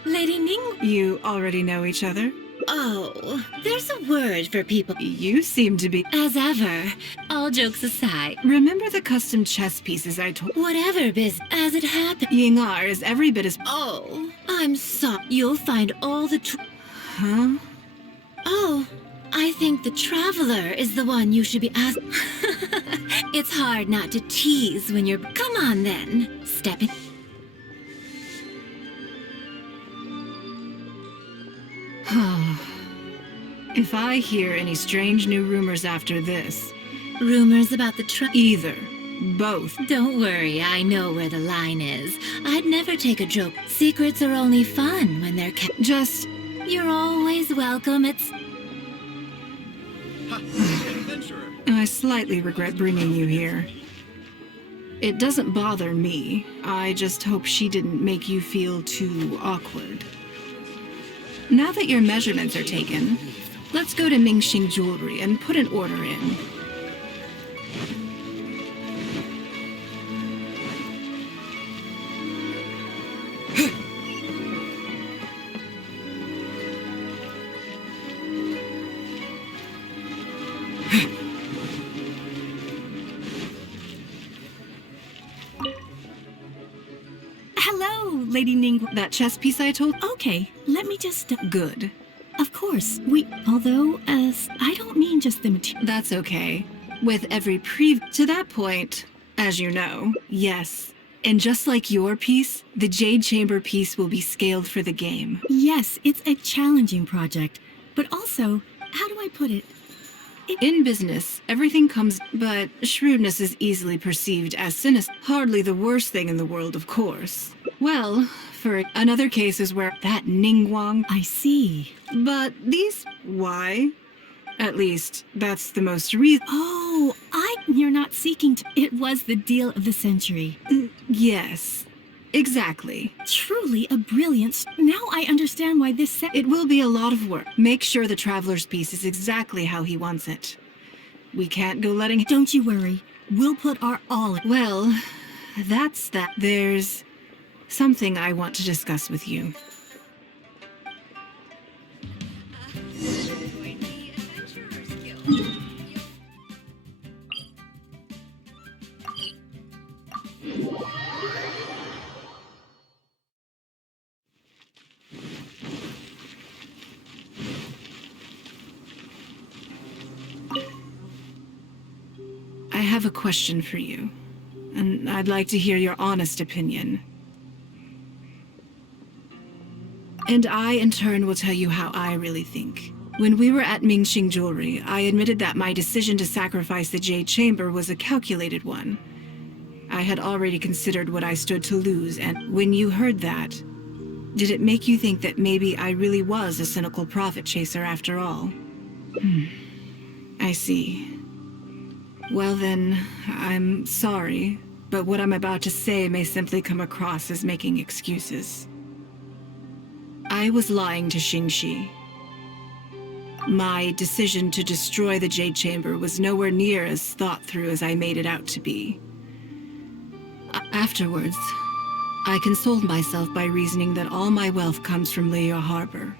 Lady Ning... You already know each other? Oh, there's a word for people. You seem to be... As ever, all jokes aside. Remember the custom chess pieces I told... Whatever as it happened. Yingar is every bit as... Oh, I'm sorry. You'll find all the Huh? Oh, I think the Traveler is the one you should be asking. It's hard not to tease when you're... Come on then, step in. If I hear any strange new rumors after this... Rumors about the Either. Both. Don't worry, I know where the line is. I'd never take a joke. Secrets are only fun when they're kept. Just... You're always welcome, it's... I slightly regret bringing you here. It doesn't bother me. I just hope she didn't make you feel too awkward. Now that your measurements are taken, let's go to Mingxing Jewelry and put an order in. Hello, Lady Ningguang. That chess piece I told... Okay, let me just... Good. Of course, although, I don't mean just the material. That's okay. With every to that point, as you know, yes. And just like your piece, the Jade Chamber piece will be scaled for the game. Yes, it's a challenging project, but also, how do I put it? In business, everything comes, but shrewdness is easily perceived as sinister. Hardly the worst thing in the world, of course. Well, for another case is where that Ningguang... I see. But these... Why? At least, that's the most Oh, you're not seeking to. It was the deal of the century. Yes, exactly. Truly a brilliant. Now I understand why this It will be a lot of work. Make sure the traveler's piece is exactly how he wants it. We can't go letting... Don't you worry. We'll put our all in. Well, that's that. There's something I want to discuss with you. I have a question for you, and I'd like to hear your honest opinion. And I, in turn, will tell you how I really think. When we were at Mingxing Jewelry, I admitted that my decision to sacrifice the Jade Chamber was a calculated one. I had already considered what I stood to lose, and when you heard that, did it make you think that maybe I really was a cynical profit chaser after all? I see. Well then, I'm sorry, but what I'm about to say may simply come across as making excuses. I was lying to Xingxi. My decision to destroy the Jade Chamber was nowhere near as thought through as I made it out to be. Afterwards, I consoled myself by reasoning that all my wealth comes from Leo Harbor.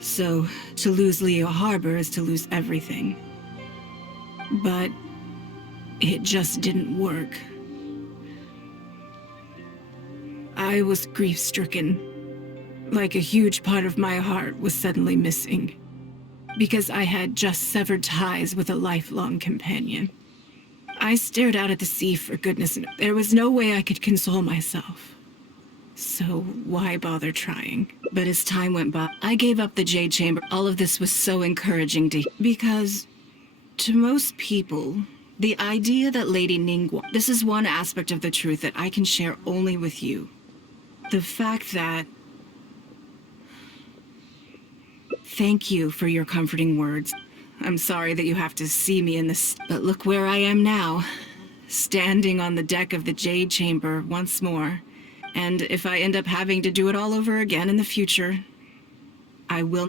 So, to lose Leo Harbor is to lose everything. But it just didn't work. I was grief-stricken, like a huge part of my heart was suddenly missing, because I had just severed ties with a lifelong companion. I stared out at the sea for goodness, and there was no way I could console myself. So why bother trying? But as time went by, I gave up the Jade Chamber. All of this was so encouraging to hear, because to most people, the idea that Lady Ningguang... This is one aspect of the truth that I can share only with you. The fact that... Thank you for your comforting words. I'm sorry that you have to see me in this... But look where I am now. Standing on the deck of the Jade Chamber once more. And if I end up having to do it all over again in the future, I will...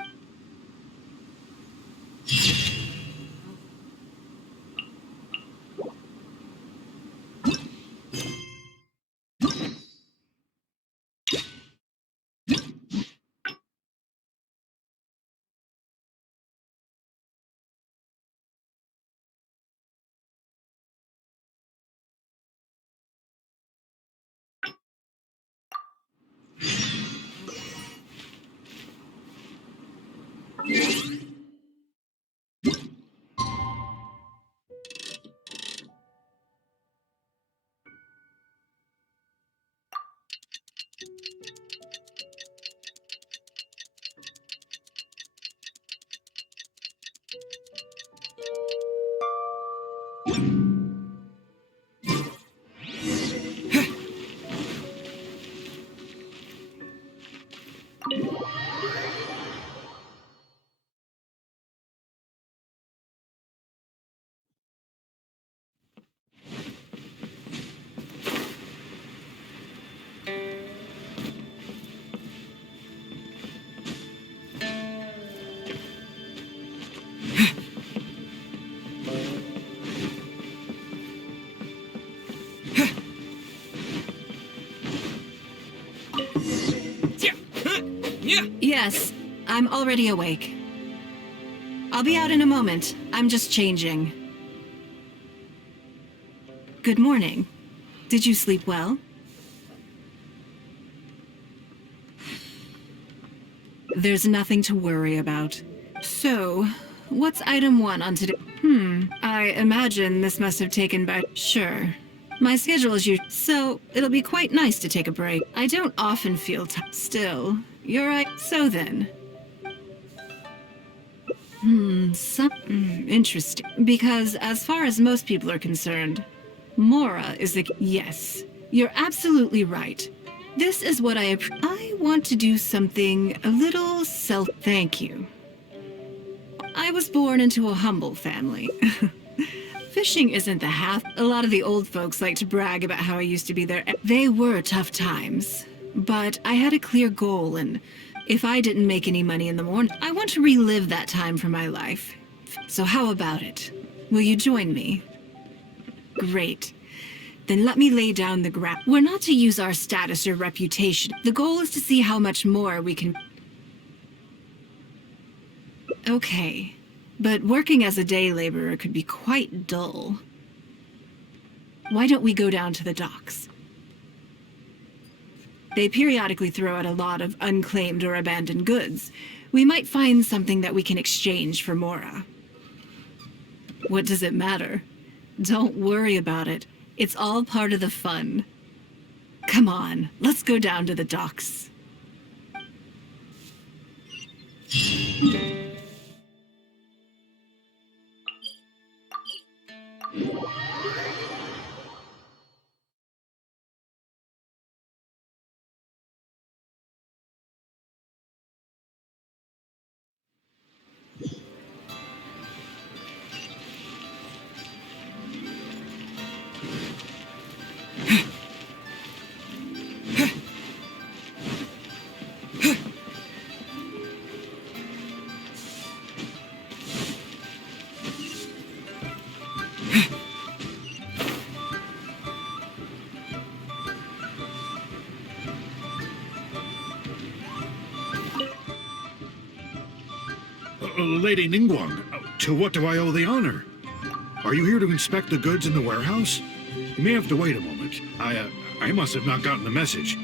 Yes, I'm already awake. I'll be out in a moment. I'm just changing. Good morning. Did you sleep well? There's nothing to worry about. So, what's item 1 on today? I imagine this must have taken about... Sure. My schedule is usual, so it'll be quite nice to take a break. I don't often feel still. You're right. So then. Interesting. Because as far as most people are concerned, Mora is the... Yes, you're absolutely right. This is what I want to do something a little Thank you. I was born into a humble family. Fishing isn't the half. A lot of the old folks like to brag about how I used to be there. They were tough times, but I had a clear goal, and if I didn't make any money in the morning, I want to relive that time for my life. So how about it? Will you join me? Great. Then let me lay down the ground. We're not to use our status or reputation. The goal is to see how much more we can... Okay. But working as a day laborer could be quite dull. Why don't we go down to the docks? They periodically throw out a lot of unclaimed or abandoned goods. We might find something that we can exchange for Mora. What does it matter? Don't worry about it. It's all part of the fun. Come on, let's go down to the docks. Lady Ningguang, to what do I owe the honor? Are you here to inspect the goods in the warehouse? You may have to wait a moment. I must have not gotten the message.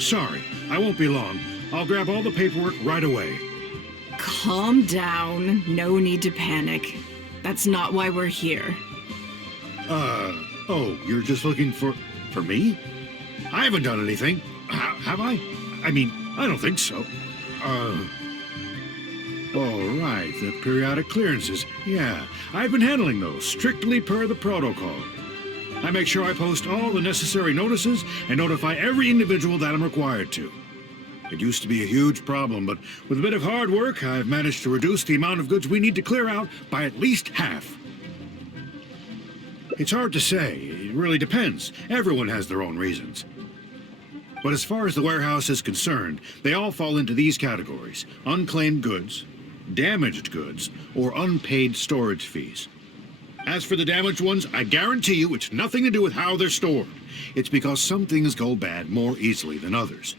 Sorry, I won't be long. I'll grab all the paperwork right away. Calm down. No need to panic. That's not why we're here. Oh, you're just looking for me? I haven't done anything. Have I? I mean, I don't think so. All right, the periodic clearances. Yeah, I've been handling those, strictly per the protocol. I make sure I post all the necessary notices and notify every individual that I'm required to. It used to be a huge problem, but with a bit of hard work, I've managed to reduce the amount of goods we need to clear out by at least half. It's hard to say. It really depends. Everyone has their own reasons. But as far as the warehouse is concerned, they all fall into these categories: unclaimed goods, damaged goods, or unpaid storage fees. As for the damaged ones, I guarantee you it's nothing to do with how they're stored. It's because some things go bad more easily than others.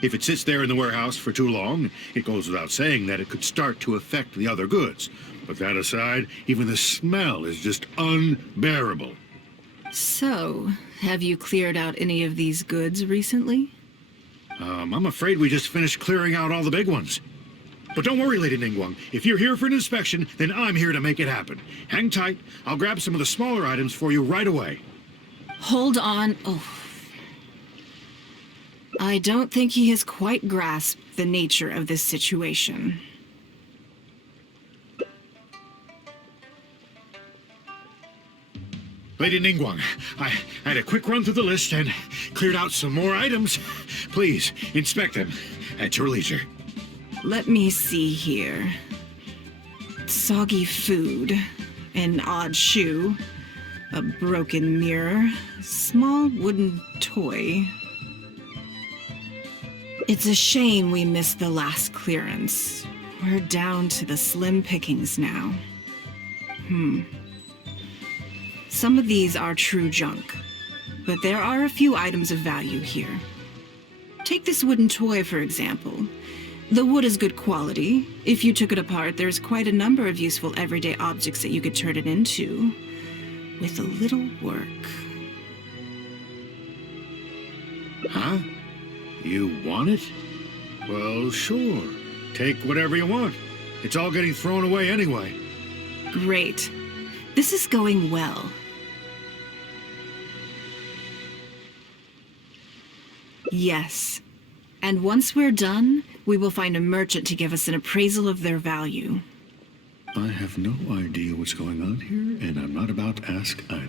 If it sits there in the warehouse for too long, it goes without saying that it could start to affect the other goods. But that aside, even the smell is just unbearable. So, have you cleared out any of these goods recently? I'm afraid we just finished clearing out all the big ones. But don't worry, Lady Ningguang. If you're here for an inspection, then I'm here to make it happen. Hang tight. I'll grab some of the smaller items for you right away. Hold on. Oh. I don't think he has quite grasped the nature of this situation. Lady Ningguang, I had a quick run through the list and cleared out some more items. Please, inspect them at your leisure. Let me see here. Soggy food, an odd shoe, a broken mirror, small wooden toy. It's a shame we missed the last clearance. We're down to the slim pickings now. Some of these are true junk, but there are a few items of value here. Take this wooden toy, for example. The wood is good quality. If you took it apart, there's quite a number of useful everyday objects that you could turn it into, with a little work. Huh? You want it? Well, sure. Take whatever you want. It's all getting thrown away anyway. Great. This is going well. Yes. And once we're done, we will find a merchant to give us an appraisal of their value. I have no idea what's going on here, and I'm not about to ask either.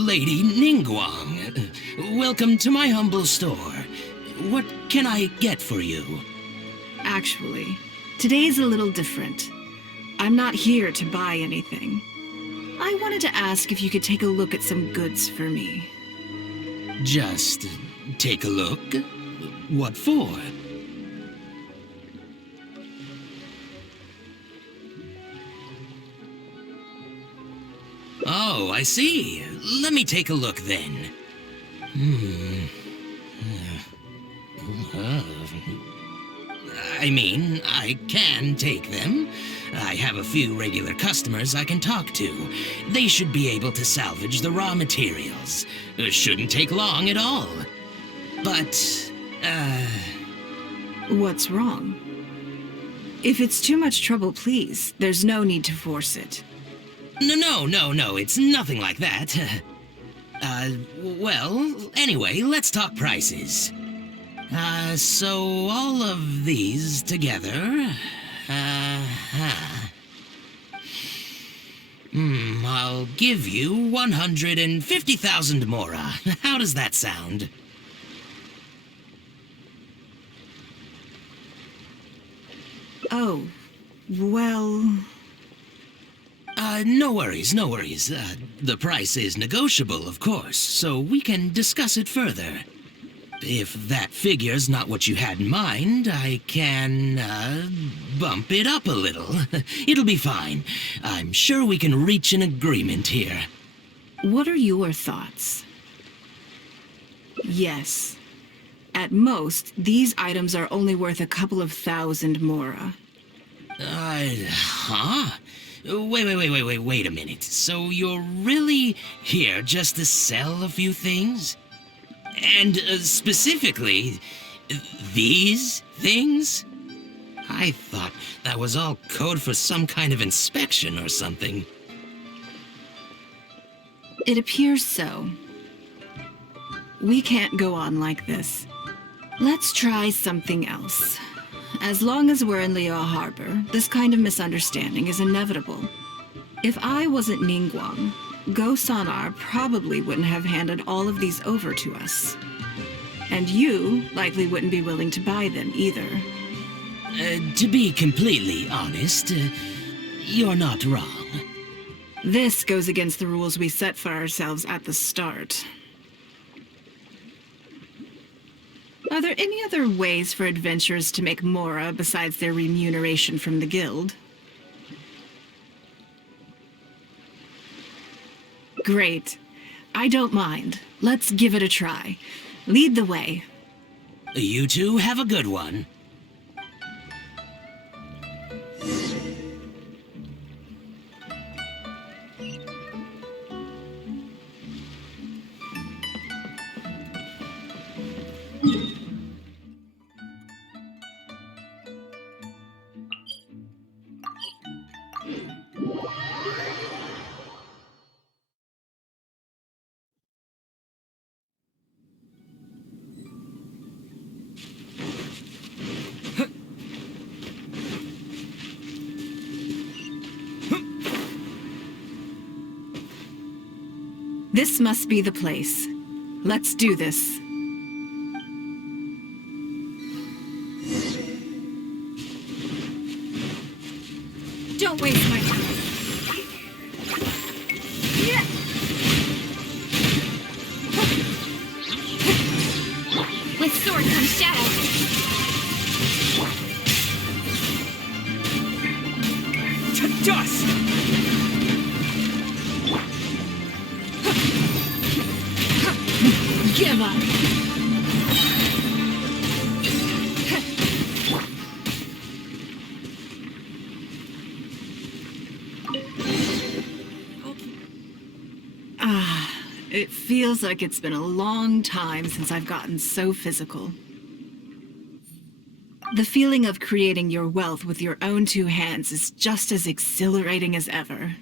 Lady Ningguang. Welcome to my humble store. What can I get for you? Actually, today's a little different. I'm not here to buy anything. I wanted to ask if you could take a look at some goods for me. Just take a look? What for? Oh, I see. Let me take a look then. I mean, I can take them. I have a few regular customers I can talk to. They should be able to salvage the raw materials. It shouldn't take long at all. But, What's wrong? If it's too much trouble, please, there's no need to force it. No, it's nothing like that. Well, anyway, let's talk prices. So all of these together, I'll give you 150,000 mora. How does that sound? Oh, well... No worries. The price is negotiable, of course, so we can discuss it further. If that figure's not what you had in mind, I can, bump it up a little. It'll be fine. I'm sure we can reach an agreement here. What are your thoughts? Yes. At most, these items are only worth a couple of thousand mora. Huh? Wait a minute. So you're really here just to sell a few things? And specifically, these things? I thought that was all code for some kind of inspection or something. It appears so. We can't go on like this. Let's try something else. As long as we're in Liao Harbor, this kind of misunderstanding is inevitable. If I wasn't Ningguang, Go Sonar probably wouldn't have handed all of these over to us. And you likely wouldn't be willing to buy them either. To be completely honest, you're not wrong. This goes against the rules we set for ourselves at the start. Are there any other ways for adventurers to make mora besides their remuneration from the guild? Great. I don't mind. Let's give it a try. Lead the way. You two have a good one. This must be the place. Let's do this. Don't waste my time. With sword comes shadow. To dust! Give up. It feels like it's been a long time since I've gotten so physical. The feeling of creating your wealth with your own two hands is just as exhilarating as ever.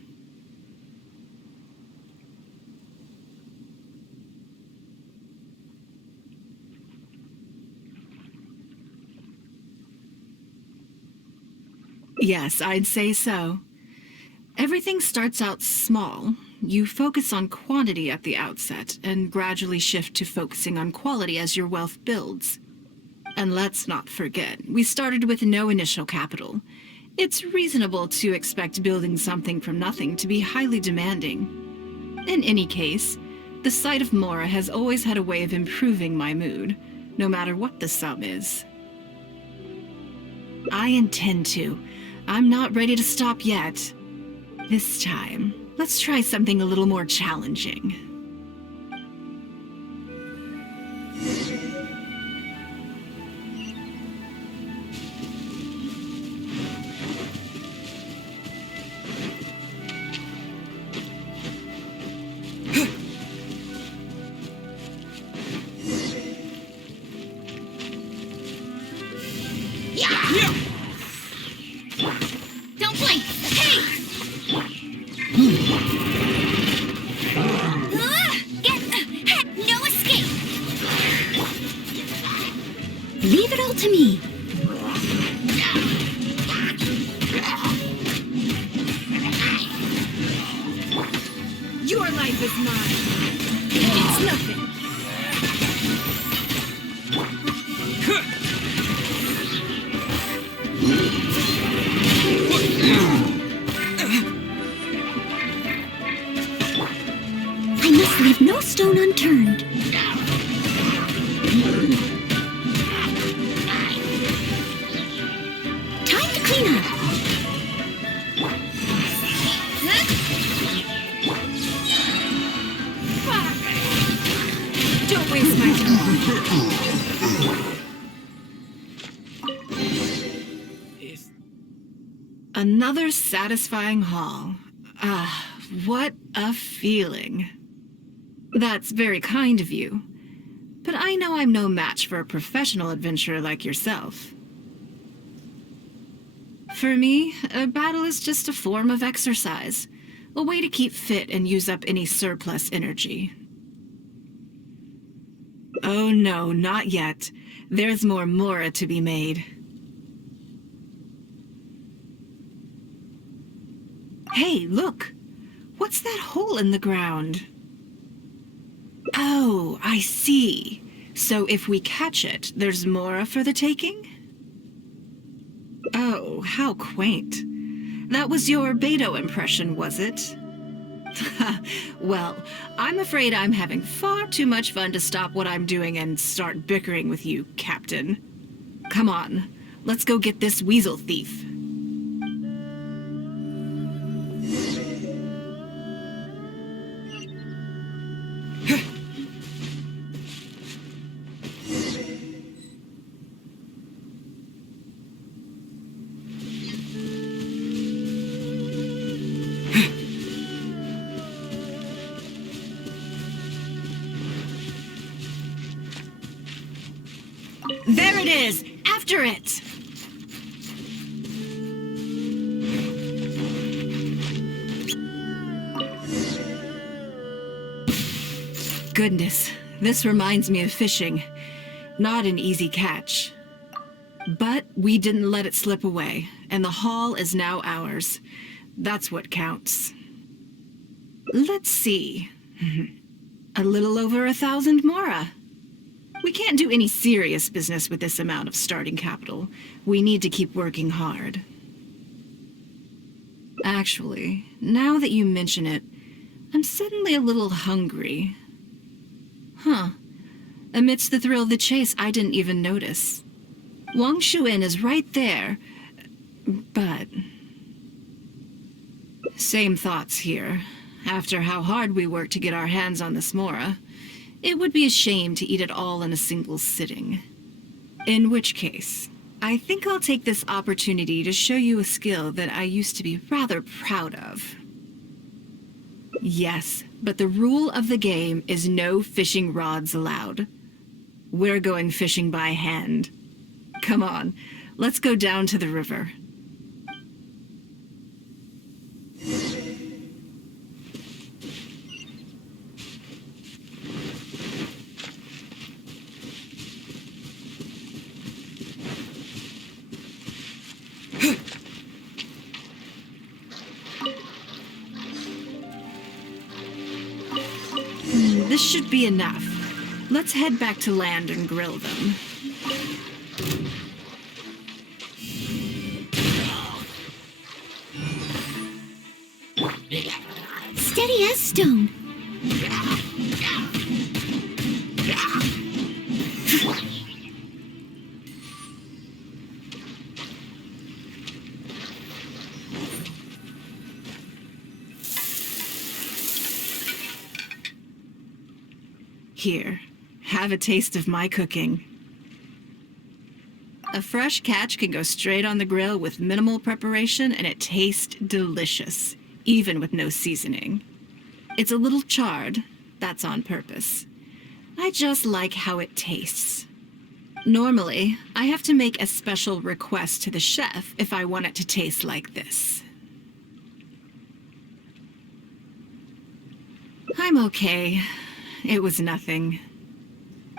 Yes, I'd say so. Everything starts out small, you focus on quantity at the outset and gradually shift to focusing on quality as your wealth builds. And let's not forget, we started with no initial capital. It's reasonable to expect building something from nothing to be highly demanding. In any case, the sight of Mora has always had a way of improving my mood, no matter what the sum is. I intend to. I'm not ready to stop yet. This time, let's try something a little more challenging. Don't blink! Hey! No escape! Leave it all to me. Your life is mine. It's nothing. I must leave no stone unturned. Time to clean up. Don't waste my time. Another satisfying haul. Ah, what a feeling. That's very kind of you. But I know I'm no match for a professional adventurer like yourself. For me, a battle is just a form of exercise, a way to keep fit and use up any surplus energy. Oh no, not yet. There's more Mora to be made. Hey, look! What's that hole in the ground? Oh, I see. So if we catch it, there's Mora for the taking? Oh, how quaint. That was your Beto impression, was it? Well, I'm afraid I'm having far too much fun to stop what I'm doing and start bickering with you, Captain. Come on, let's go get this weasel thief. There it is! After it! Goodness, this reminds me of fishing. Not an easy catch. But we didn't let it slip away, and the haul is now ours. That's what counts. Let's see. A little over 1,000 Mora. We can't do any serious business with this amount of starting capital. We need to keep working hard. Actually, now that you mention it, I'm suddenly a little hungry. Huh. Amidst the thrill of the chase, I didn't even notice. Wang Shuin is right there, but... Same thoughts here. After how hard we worked to get our hands on this Mora, it would be a shame to eat it all in a single sitting. In which case, I think I'll take this opportunity to show you a skill that I used to be rather proud of. Yes, but the rule of the game is no fishing rods allowed. We're going fishing by hand. Come on, let's go down to the river. This should be enough. Let's head back to land and grill them. Steady as stone. Here, have a taste of my cooking. A fresh catch can go straight on the grill with minimal preparation and it tastes delicious, even with no seasoning. It's a little charred, that's on purpose. I just like how it tastes. Normally, I have to make a special request to the chef if I want it to taste like this. I'm okay. It was nothing.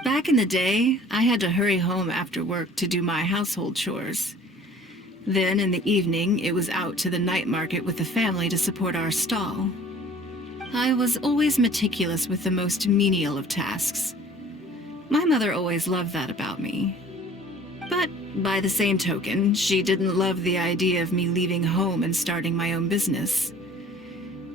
Back in the day, I had to hurry home after work to do my household chores. Then in the evening, it was out to the night market with the family to support our stall. I was always meticulous with the most menial of tasks. My mother always loved that about me. But by the same token, she didn't love the idea of me leaving home and starting my own business.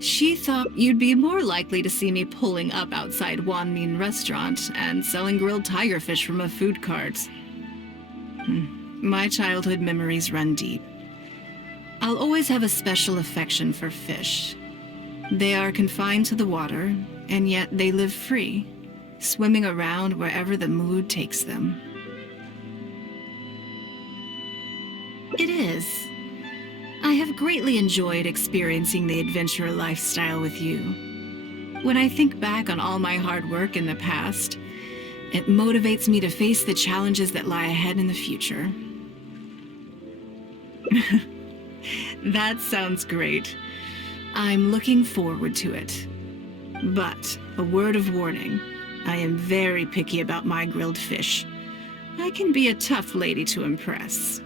She thought you'd be more likely to see me pulling up outside Wan Min restaurant and selling grilled tiger fish from a food cart. My childhood memories run deep. I'll always have a special affection for fish. They are confined to the water, and yet they live free, swimming around wherever the mood takes them. It is. I have greatly enjoyed experiencing the adventurer lifestyle with you. When I think back on all my hard work in the past, it motivates me to face the challenges that lie ahead in the future. That sounds great. I'm looking forward to it. But a word of warning, I am very picky about my grilled fish. I can be a tough lady to impress.